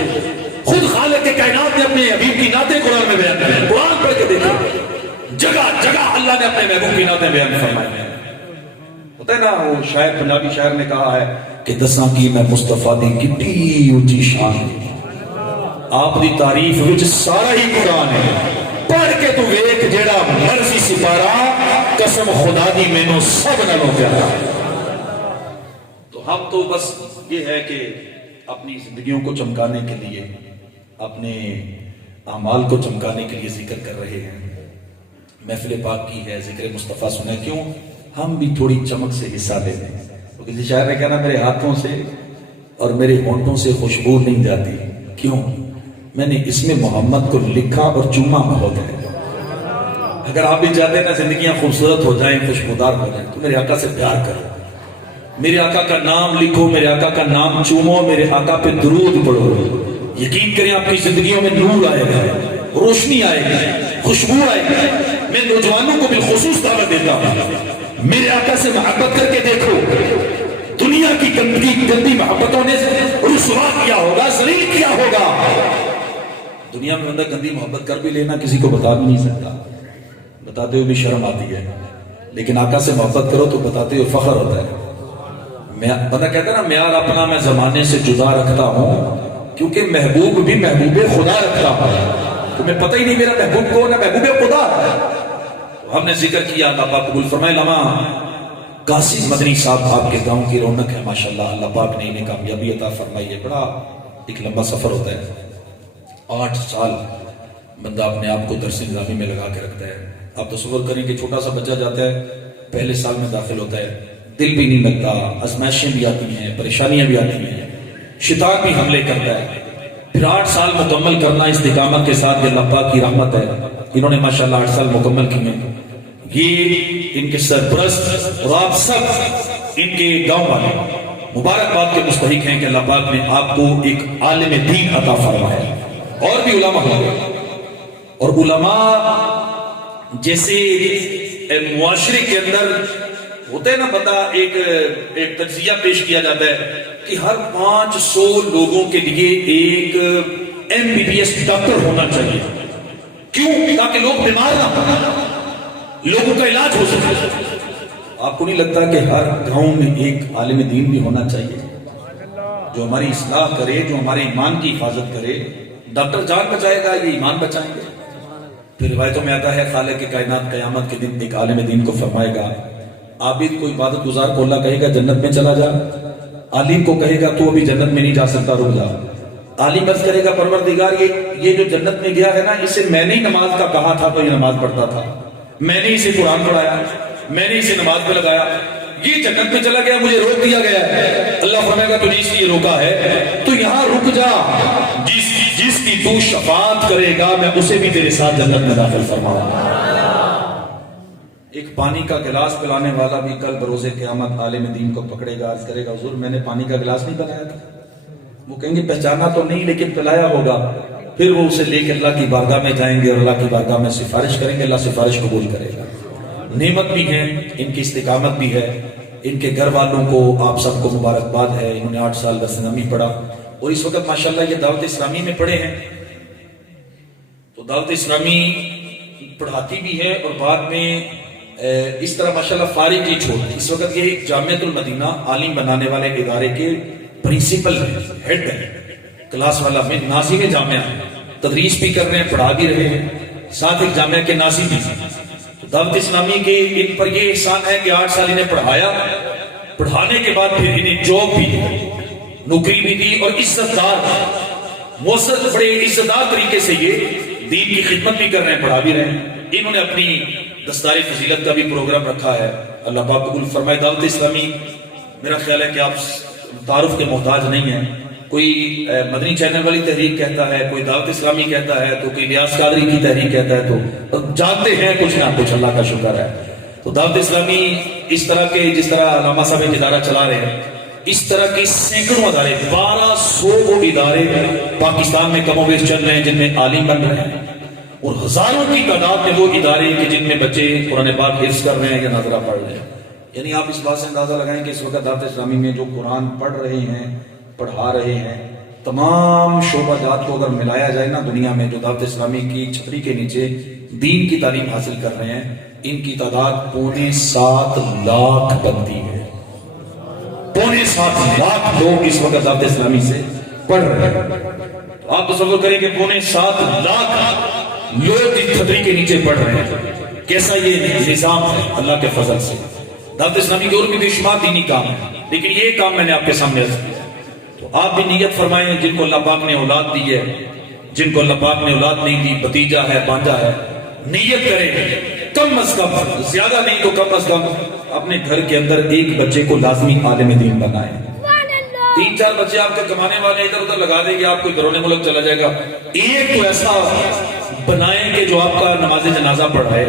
خود خالق کائنات نے اپنے حبیب کی نعتیں قرآن میں بیان کی. قرآن پڑھ کے دیکھیں، جگہ جگہ اللہ نے اپنے محبوب کی نعتیں بیان فرمائی ہیں. ہوتا ہے نا وہ شاعر پنجابی شاعر نے کہا ہے کہ دساں کی میں مصطفیٰ دی کتنی اونچی شان ہے، آپ دی تعریف وچ سارا ہی قرآن ہے، پڑھ کے تو ویکھ جیڑا مرضی سپارا، قسم خدا دی مینوں سب نالوں پیارا۔ تو ہم تو بس یہ ہے کہ اپنی زندگیوں کو چمکانے کے لیے، اپنے اعمال کو چمکانے کے لیے ذکر کر رہے ہیں، محفل پاک کی ہے، ذکر مصطفیٰ سنا، کیوں ہم بھی تھوڑی چمک سے حصہ لے لیں۔ تو کسی شاعر نے کہنا میرے ہاتھوں سے اور میرے ہونٹوں سے خوشبو نہیں جاتی، کیوں؟ میں نے اس میں محمد کو لکھا اور چوما بہت ہے۔ اگر آپ بھی چاہتے ہیں نا زندگیاں خوبصورت ہو جائیں، خوشبودار ہو جائیں، تو میرے آقا سے پیار کرو، میرے آقا کا نام لکھو، میرے آقا کا نام چومو، میرے آقا پہ درود پڑھو، یقین کریں آپ کی زندگیوں میں نور آئے گا، روشنی آئے گی، خوشبو آئے گی۔ میں نوجوانوں کو بالخصوص دعوت دیتا ہوں، میرے آقا سے محبت کر کے دیکھو، دنیا کی گندی محبتوں نے رسوا کیا ہوگا، ذلیل کیا ہوگا۔ دنیا میں بندہ گندی محبت کر بھی لینا کسی کو بتا بھی نہیں سکتا، بتاتے ہوئے بھی شرم آتی ہے، لیکن آقا سے محبت کرو تو بتاتے ہوئے فخر ہوتا ہے۔ بندہ کہتا ہے نا معیار اپنا میں زمانے سے جدا رکھتا ہوں، کیونکہ محبوب بھی محبوب خدا رکھتا ہوں، تمہیں پتہ ہی نہیں میرا محبوب کون ہے، محبوب خدا۔ ہم نے ذکر کیا، اللہ پاک قبول فرمائے۔ لما قاسم مدنی صاحب آپ کے گاؤں کی رونق ہے ماشاءاللہ، اللہ پاک نے انہیں کامیابی عطا فرمائی ہے۔ بڑا ایک لمبا سفر ہوتا ہے، 8 سال بندہ اپنے آپ کو درس نظامی میں لگا کے رکھتا ہے۔ آپ تصور کریں کہ چھوٹا سا بچہ جاتا ہے، پہلے سال میں داخل ہوتا ہے، دل بھی نہیں لگتا، آزمائشیں بھی آتی ہیں، پریشانیاں بھی آتی ہیں، شیطان بھی حملے کرتا ہے، پھر 8 سال مکمل کرنا استقامت کے ساتھ، یہ اللہ پاک کی رحمت ہے۔ انہوں نے ماشاءاللہ 8 سال مکمل کیے۔ یہ ان کے سرپرست اور آپ سب ان کے گاؤں والے مبارکباد کے مستحق ہیں کہ اللہ پاک نے آپ کو ایک عالم دین عطا فرمایا، اور بھی علماء ہوں، اور علماء جیسے معاشرے کے اندر ہوتے ہیں نا، بندہ ایک تجزیہ پیش کیا جاتا ہے کہ ہر 500 لوگوں کے لیے ایک MBBS ڈاکٹر ہونا چاہیے، کیوں؟ تاکہ لوگ بیمار نہ ہوں، لوگوں کا علاج ہو سکے۔ آپ کو نہیں لگتا کہ ہر گاؤں میں ایک عالم دین بھی ہونا چاہیے جو ہماری اصلاح کرے، جو ہمارے ایمان کی حفاظت کرے؟ ڈاکٹر جان بچائے گا، یہ ایمان بچائیں گے۔ پھر روایتوں میں آتا ہے خالق کائنات قیامت کے دن ایک عالم دین کو فرمائے گا، عابد کو، عبادت گزار کو اللہ کہے گا جنت میں چلا جا، عالم کو کہے گا تو ابھی جنت میں نہیں جا سکتا، رک جا۔ عالم عرض کرے گا پروردگار یہ جو جنت میں گیا ہے نا، اسے میں نے ہی نماز کا کہا تھا تو یہ نماز پڑھتا تھا، میں نے اسے قرآن پڑھایا، میں نے اسے نماز پہ لگایا، یہ جنت میں چلا گیا، مجھے روک دیا گیا ہے۔ اللہ فرمائے گا تجھے اس لیے روکا ہے تو یہاں رک جا، جس کی تو شفاعت کرے گا میں اسے بھی تیرے ساتھ جنت میں داخل فرماؤں گا۔ ایک پانی کا گلاس پلانے والا بھی کل بروز قیامت عالم دین کو پکڑے گا، عرض کرے گا حضور میں نے پانی کا گلاس نہیں پلایا تھا۔ وہ کہیں گے پہچانا تو نہیں لیکن پلایا ہوگا۔ پھر وہ اسے لے کے اللہ کی بارگاہ میں جائیں گے اور اللہ کی بارگاہ میں سفارش کریں گے، اللہ سفارش قبول کرے گا۔ نعمت بھی ہے، ان کی استقامت بھی ہے، ان کے گھر والوں کو آپ سب کو مبارکباد ہے، انہوں نے 8 سال درس نظامی پڑھا اور اس وقت ماشاءاللہ یہ دعوت اسلامی میں پڑھے ہیں۔ تو دعوت اسلامی پڑھاتی بھی ہے اور بعد میں اس طرح ماشاءاللہ فارغ ہی چھوڑ، اس وقت یہ جامعۃ المدینہ عالم بنانے والے ادارے کے پرنسپل ہیں، ہیڈ ہیں، کلاس والا میں ناظم جامعہ، تدریس بھی کر رہے ہیں، پڑھا بھی رہے ہیں، ساتھ ایک جامعہ کے ناظم بھی ہیں۔ تو دعوت اسلامی کے ان پر یہ احسان ہے کہ 8 سال انہیں پڑھایا، پڑھانے کے بعد پھر انہیں جاب بھی دی، نوکری بھی دی اور عزت دار موثر بڑے عزت دار طریقے سے یہ دین کی خدمت بھی کر رہے ہیں، پڑھا بھی رہے ہیں۔ انہوں نے اپنی دستار فضیلت کا بھی پروگرام رکھا ہے، اللہ پاک قبول فرمائے۔ دعوت اسلامی میرا خیال ہے کہ آپ تعارف کے محتاج نہیں ہیں، کوئی مدنی چینل والی تحریک کہتا ہے، کوئی دعوت اسلامی کہتا ہے، تو کوئی ریاض قادری کی تحریک کہتا ہے، تو جانتے ہیں کچھ نہ کچھ، اللہ کا شکر ہے۔ تو دعوت اسلامی اس طرح کے، جس طرح علامہ صاحب ایک ادارہ چلا رہے ہیں، اس طرح کے سینکڑوں ادارے، 1200 ادارے پاکستان میں کم و بیش چل رہے ہیں جن میں عالم بن رہے ہیں، اور ہزاروں کی تعداد میں وہ ادارے کہ جن میں بچے قرآن پاک حفظ کر رہے ہیں یا ناظرہ پڑھ رہے ہیں۔ یعنی آپ اس بات سے اندازہ لگائیں کہ اس وقت دعوت اسلامی میں جو قرآن پڑھ رہے ہیں، پڑھا رہے ہیں، تمام شعبہ جات کو اگر ملایا جائے نا دنیا میں، جو دعوت اسلامی کی چھتری کے نیچے دین کی تعلیم حاصل کر رہے ہیں، ان کی تعداد 7.25 لاکھ بنتی ہے. 7.25 لاکھ لوگ اس وقت دعوت اسلامی سے پڑھ رہے ہیں. تو آپ تصور کریں کہ 7.25 لاکھ لوگ اس چھتری کے نیچے پڑھ رہے ہیں. کیسا یہ نظام ہے اللہ کے فضل سے. دعوت اسلامی کے اور بھی بے شمار دینی کام ہے، لیکن یہ کام میں نے آپ کے سامنے عرض کیا. تو آپ بھی نیت فرمائیں، جن کو اللہ پاک نے اولاد دی ہے، جن کو اللہ پاک نے اولاد نہیں دی، بھتیجا ہے، بانجا ہے، نیت کریں کم از کم، زیادہ نہیں تو کم از کم اپنے گھر کے اندر ایک بچے کو لازمی عالم دین بنائیں. 3-4 بچے آپ کے کمانے والے ادھر ادھر لگا دیں گے، آپ کوئی بیرون ملک چلا جائے گا. ایک تو ایسا بنائیں کہ جو آپ کا نماز جنازہ پڑھائے،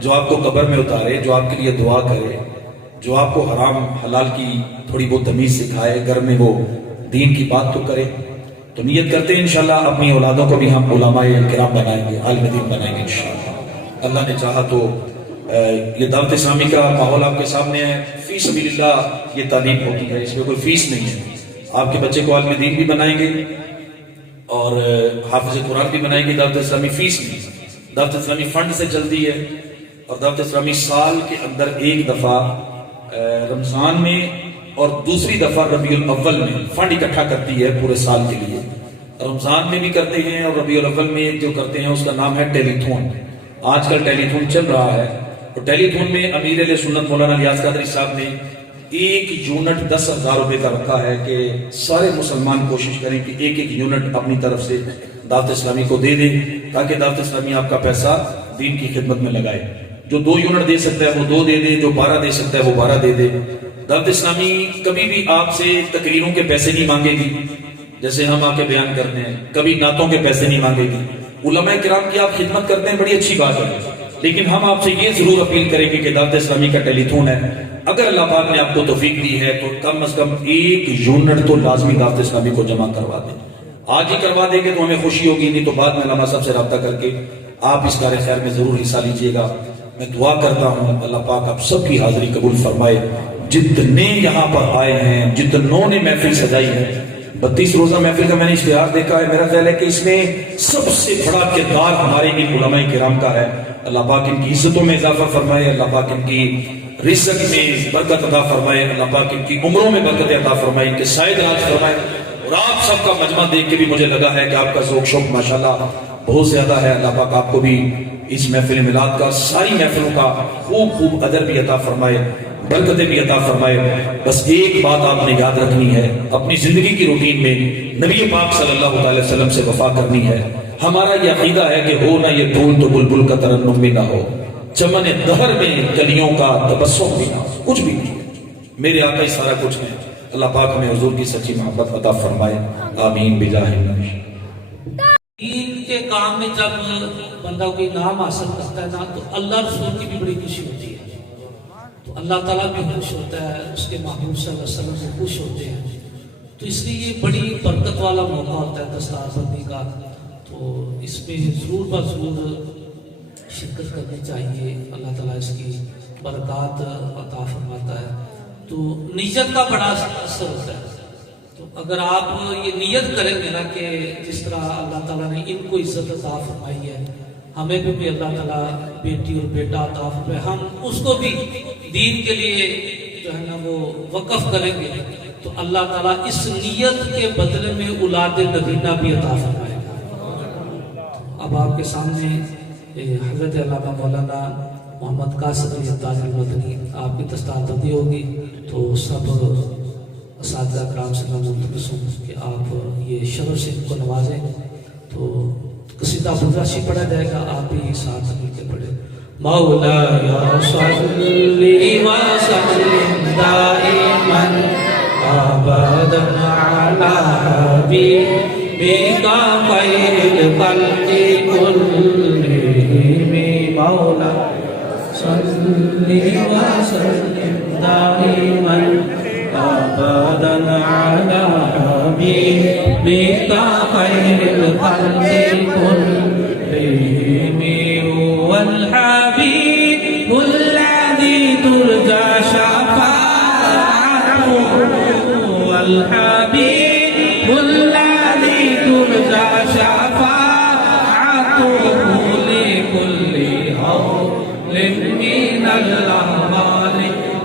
جو آپ کو قبر میں اتارے، جو آپ کے لیے دعا کرے، جو آپ کو حرام حلال کی تھوڑی بہت تمیز سکھائے، گھر میں وہ دین کی بات تو کرے. تو نیت کرتے ہیں انشاءاللہ اپنی اولادوں کو بھی ہم علماء کرام بنائیں گے، عالم دین بنائیں گے انشاءاللہ. اللہ نے چاہا تو یہ دعوت اسلامی کا ماحول آپ کے سامنے ہے. فی سبیل اللہ یہ تعلیم ہوتی ہے، اس میں کوئی فیس نہیں ہے. آپ کے بچے کو عالم دین بھی بنائیں گے اور حافظ قرآن بھی بنائیں گے. دعوت اسلامی فیس نہیں، دعوت اسلامی فنڈ سے چلتی ہے. اور دعوت اسلامی سال کے اندر ایک دفعہ رمضان میں اور دوسری دفعہ ربیع الاول میں فنڈ اکٹھا کرتی ہے پورے سال کے لیے. رمضان میں بھی کرتے ہیں اور ربیع الاول میں جو کرتے ہیں اس کا نام ہے ٹیلی تھون. آج کل ٹیلی تھون چل رہا ہے. اور ٹیلی تھون میں امیر اہل سنت مولانا ریاض قادری صاحب نے 1 یونٹ 10,000 روپے کا رکھا ہے کہ سارے مسلمان کوشش کریں کہ 1 یونٹ اپنی طرف سے دعوت اسلامی کو دے دیں تاکہ دعوت اسلامی آپ کا پیسہ دین کی خدمت میں لگائے. جو 2 یونٹ دے سکتا ہے وہ 2 دے دے، جو 12 دے سکتا ہے وہ 12 دے دے. دعوت اسلامی کبھی بھی آپ سے تقریروں کے پیسے نہیں مانگے گی جیسے ہم آ کے بیان کرتے ہیں، کبھی نعتوں کے پیسے نہیں مانگے گی. علماء کرام کی آپ خدمت کرتے ہیں، بڑی اچھی بات ہے، لیکن ہم آپ سے یہ ضرور اپیل کریں گے کہ دعوت اسلامی کا ٹیلی تھون ہے، اگر اللہ پاک نے آپ کو توفیق دی ہے تو کم از کم 1 یونٹ تو لازمی دعوت اسلامی کو جمع کروا دیں. آج ہی کروا دیں گے تو ہمیں خوشی ہوگی، نہیں تو بعد میں علماء صاحب سے رابطہ کر کے آپ اس کار خیر میں ضرور حصہ لیجئے گا. میں دعا کرتا ہوں اللہ پاک آپ سب کی حاضری قبول فرمائے. جتنے یہاں پر آئے ہیں، جتنوں نے محفل سجائی ہے، 32 روزہ محفل کا میں نے اشتہار دیکھا ہے. میرا خیال ہے کہ اس میں سب سے بڑا کردار ہمارے ان علماء کرام کا ہے. اللہ پاک ان کی عزتوں میں اضافہ فرمائے، اللہ پاک ان کی رزق میں برکت عطا فرمائے، اللہ پاک ان کی عمروں میں برکت عطا فرمائے، ان کے سائے دراز فرمائے. اور آپ سب کا مجمع دیکھ کے بھی مجھے لگا ہے کہ آپ کا ذوق شوق ماشاءاللہ بہت زیادہ ہے. اللہ پاک آپ کو بھی اس محفل میلاد کا، ساری محفلوں کا خوب اجر بھی عطا فرمائے، برکتیں بھی عطا فرمائے. بس ایک بات آپ نے یاد رکھنی ہے، اپنی زندگی کی روٹین میں نبی پاک صلی اللہ علیہ وسلم سے وفا کرنی ہے. ہمارا یہ عقیدہ ہے کہ ہو نہ یہ پھول تو بلبل کا ترنم بھی نہ ہو، چمن دہر میں کلیوں کا تبسم بھی نہ ہو، کچھ بھی نہیں. میرے آقا ہی سارا کچھ ہے. اللہ پاک ہمیں حضور کی سچی محبت عطا فرمائے. آمین بجاہ النبی. دین کے کام میں جب بندہ کوئی نام حاصل کرتا ہے نا تو اللہ رسول کی بھی بڑی خوشی ہوتی ہے. تو اللہ تعالیٰ بھی خوش ہوتا ہے، اس کے محبوب صلی اللہ علیہ وسلم سے خوش ہوتے ہیں. تو اس لیے یہ بڑی برکت والا موقع ہوتا ہے دستار بندی کا. تو اس میں ضرور بضرور شرکت کرنی چاہیے. اللہ تعالیٰ اس کی برکات عطا فرماتا ہے. تو نیت کا بڑا اثر ہوتا ہے. تو اگر آپ یہ نیت کریں گے نا کہ جس طرح اللہ تعالیٰ نے ان کو عزت عطا فرمائی ہے، ہمیں بھی اللہ تعالیٰ بیٹی اور بیٹا عطا فرمائے، ہم اس کو بھی دین کے لیے جو ہے نا وہ وقف کریں گے تو اللہ تعالیٰ اس نیت کے بدلے میں اولاد نبینہ بھی عطا فرمائے گا. اب آپ کے سامنے حضرت علامہ مولانا محمد قاسم علی تاج المدنی آپ کی دستار بندی ہوگی. تو سب اساتذہ کرام سے میں ملتمس ہوں کہ آپ یہ شرف سے ان کو نوازیں. تو قصیدہ براشی پڑھا جائے گا، آپ بھی ساتھ مل کے پڑھیں. مولا یا صلی وسلم دائما ابدا علی حبیبک خیر الخلق کلہم. مولا صلی وسلم دائما ابدا علی حبیبک خیر الخلق کلہم. هو الحبیب الذی ترجى شفاعته، هو الحبیب الذی ترجى شفاعته لكل هول من الأعمال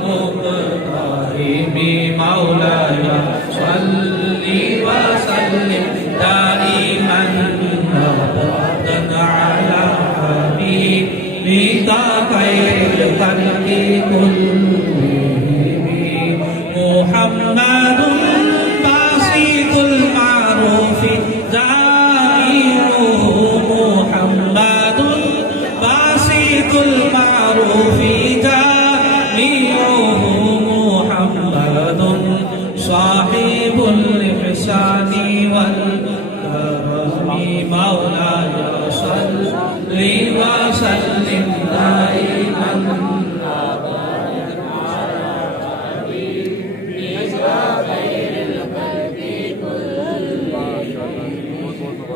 مقترب مولاي صل وسلم دائما أبدا على حبيبك خير الخلق كلهم محمد باسط المعروف جامعه محمد باسط المعروف جامعه محمد صاحب الإحسان والكرم مولاي صل وسلم دائما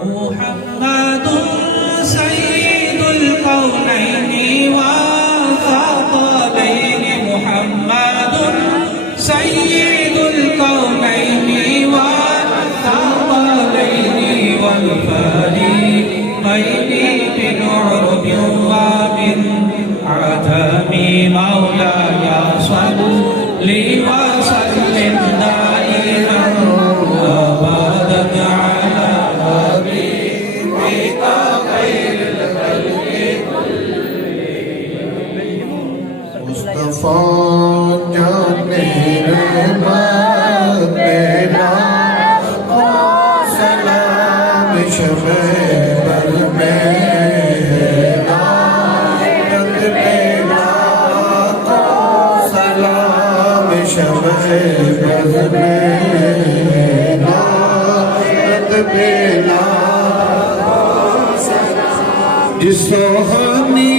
محمد سيد الكونين والثقلين محمد سيد الكونين والثقلين والفريقين من عرب ومن عجم مولاي صل وسلم دائما أبدا على حبيبك خير الخلق مصطفى جانے رحمت پیدا سلام شب بر میں رحمت پیدا سلام شب بر میں رحمت پیدا جس سوہانی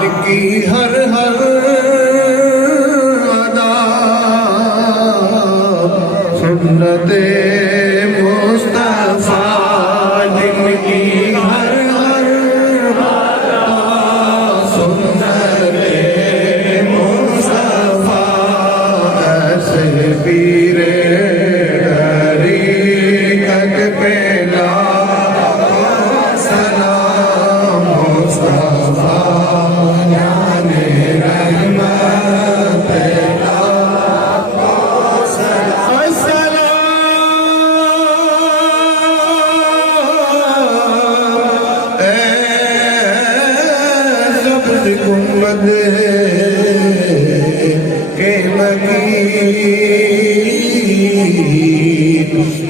جن کی ہر ہر ادا سنت مصطفیٰ جن کی ہر ہر ادا سنت مصطفیٰ ایسے پیر حقیقت پہ سلام مصطفیٰ گنبد کے مکین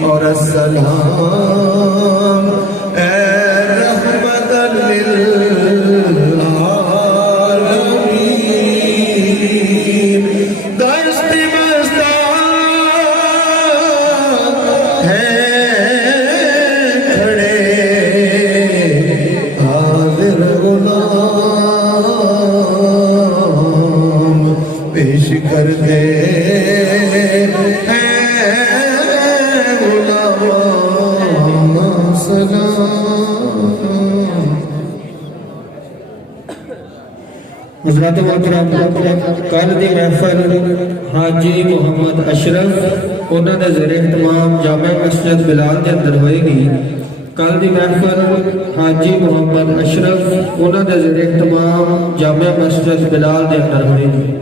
اور السلام اے رحمت للعالمین دست مستان ہے کھڑے حاضر غلام پیش کر دے غلام سلام حضرات محترم کل دی محفل حاجی محمد اشرف انہوں نے زیر اہتمام جامع مسجد بلال کے اندر ہوئے گی کل دی محفل حاجی محمد اشرف انہوں نے زیر اہتمام جامع مسجد بلال کے اندر ہوئے گی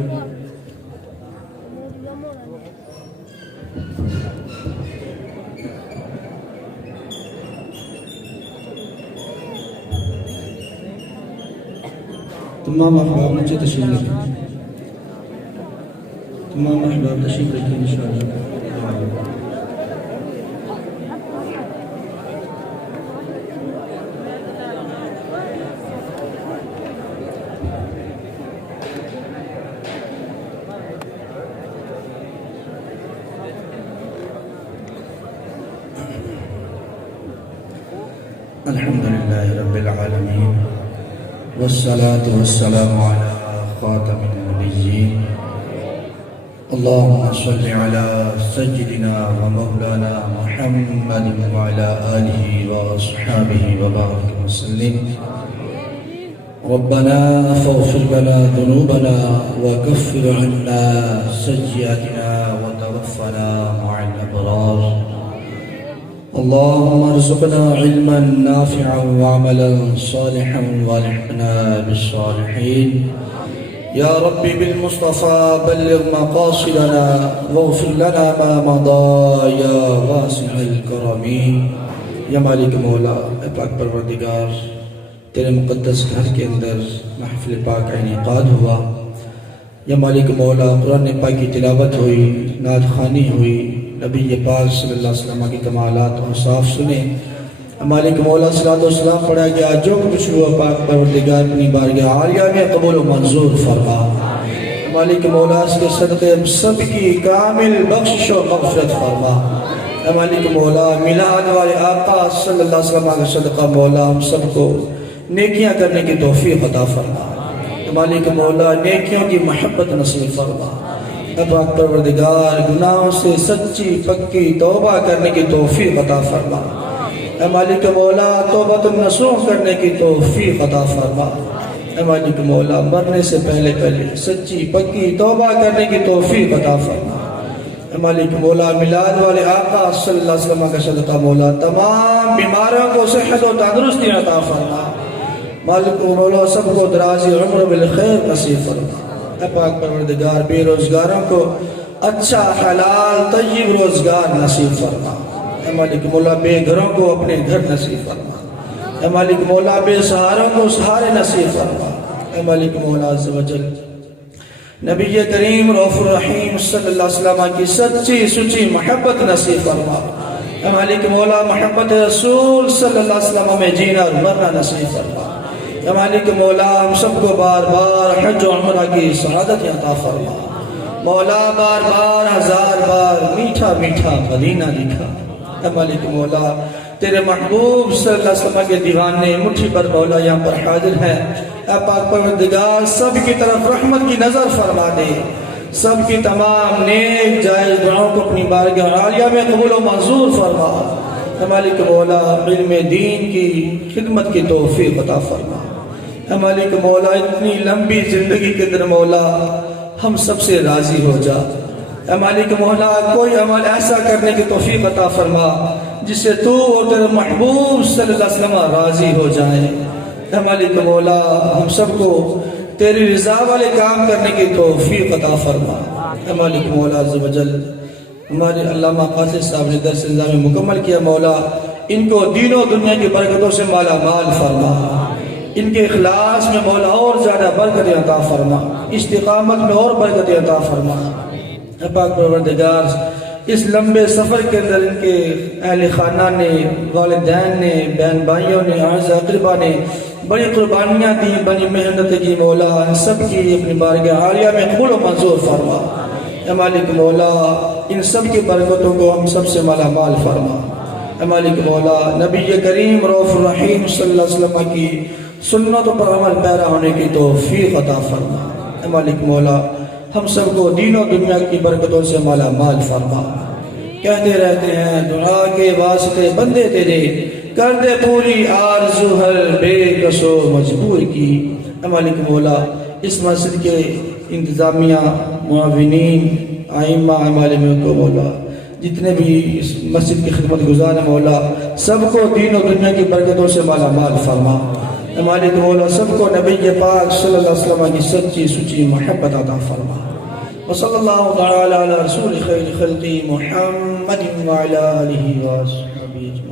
تمام احباب مجھے تشریف رکھیں تمام احباب تشریف رکھیں انشاءاللہ الحمد لله رب العالمين والصلاة والسلام على خاتم النبيين اللهم صل على سيدنا ومولانا محمد وعلى آله وأصحابه وبارك وسلم ربنا فاغفر لنا ذنوبنا وكفر عنا سيئاتنا وتوفنا مع الأبرار اللهم ارزقنا علما نافعا وعملا صالحا والحقنا بالصالحين يا ربي بالمصطفى بلغ مقاصدنا واغفر لنا ما مضى يا واسع الكرم یا مالک مولا اے پاک پروردگار تیرے مقدس گھر کے اندر محفل پاک انعقاد ہوا. یا مالک مولا قرآن پاک کی تلاوت ہوئی، نعت خوانی ہوئی، نبی پاک صلی اللہ علیہ وسلم کی کمالات اور صاف سنے. مالک مولا صلاۃ و سلام پڑھا گیا، جو کچھ ہوا پاک پروردگار اپنی بارگاہ عالیہ میں قبول و منظور فرما. مالک مولا اس کے صدقے ہم سب کی کامل بخشش و مغفرت فرما. مالک مولا میلاد والے آقا صلی اللہ علیہ وسلم کا صدقہ مولا ہم سب کو نیکیاں کرنے کی توفیق عطا فرما. مالک مولا نیکیوں کی محبت نصیب فرما. پاک پروردگار گناہوں سے سچی پکی توبہ کرنے کی توفیق عطا فرما. اے مالک مولا توبۃ النصوح کرنے کی توفیق عطا فرما. اے مالک مولا مرنے سے پہلے سچی پکی توبہ کرنے کی توفیق عطا فرما. اے مالک مولا میلاد والے آقا صلی اللہ علیہ وسلم کا صدقہ مولا تمام بیماروں کو صحت و تندرستی عطا فرما. مالک مولا سب کو دراز عمر بالخیر نصیب فرما. اے پاک پروردگار بے روزگاروں کو اچھا حلال طیب روزگار نصیب فرما. اے مالک مولا بے گھروں کو اپنے گھر نصیب فرما. اے مالک مولا بے سہاروں کو سہارے نصیب فرما. اے مالک مولا عز و جل نبی کریم رؤوف الرحیم صلی اللہ علیہ وسلم کی سچی سچی محبت نصیب فرما. اے مالک مولا محبت رسول صلی اللہ علیہ وسلم میں جینا اور مرنا نصیب فرما. اے مالک مولا ہم سب کو بار بار حج و عمرہ کی سعادت عطا فرما. مولا بار بار ہزار بار میٹھا میٹھا مدینہ دکھا. اے مالک مولا تیرے محبوب صلی اللہ علیہ وسلم کے دیوانے مٹھی پر مولا یہاں پر حاضر ہیں. اے پاک پروردگار سب کی طرف رحمت کی نظر فرما دے. سب کی تمام نیک جائز دعاؤں کو اپنی بارگاہ عالیہ میں قبول و منظور فرما. اے مالک مولا علم دین کی خدمت کی توفیق عطا فرما. اے مالک مولا اتنی لمبی زندگی کے اندر مولا ہم سب سے راضی ہو جا. اے مالک مولا کوئی عمل ایسا کرنے کی توفیق عطا فرما جس سے تو اور تیرے محبوب صلی اللہ علیہ وسلم راضی ہو جائیں. اے مالک مولا ہم سب کو تیری رضا والے کام کرنے کی توفیق عطا فرما. اے مالک مولا عز و جل ہمارے علامہ قاصد صاحب نے درس نظام مکمل کیا مولا ان کو دین و دنیا کی برکتوں سے مالا مال فرما. ان کے اخلاص میں مولا اور زیادہ برکت عطا فرما. استقامت میں اور برکت عطا فرما. اے پاک پروردگار اس لمبے سفر کے اندر ان کے اہل خانہ نے، والدین نے، بہن بھائیوں نے، اعزاء اقربا نے بڑی قربانیاں دی، بڑی محنت کی مولا ان سب کی اپنی بارگاہ عالیہ میں قبول و منظور فرما. اے مالک مولا ان سب کی برکتوں کو ہم سب سے مالا مال فرما. اے مالک مولا نبی کریم رؤوف الرحیم صلی اللہ علیہ وسلم کی سنتوں پر عمل پیرا ہونے کی توفیق عطا فرما. اے مالک مولا ہم سب کو دین و دنیا کی برکتوں سے مالا مال فرما. کہتے رہتے ہیں دعا کے واسطے بندے تیرے کر دے پوری آرزو ہر بے کس و مجبور کی. اے مالک مولا اس مسجد کے انتظامیہ، معاونین، ائمہ، عالمین کو مولا جتنے بھی اس مسجد کی خدمت گزار ہیں مولا سب کو دین و دنیا کی برکتوں سے مالا مال فرما. اے مالک مولا سب کو نبی پاک صلی اللہ علیہ وسلم کی سچی سچی محبت عطا فرما. وصلی اللہ تعالی علی رسول خیر خلقی محمد وعلی آلہ وصحبہ اجمعین.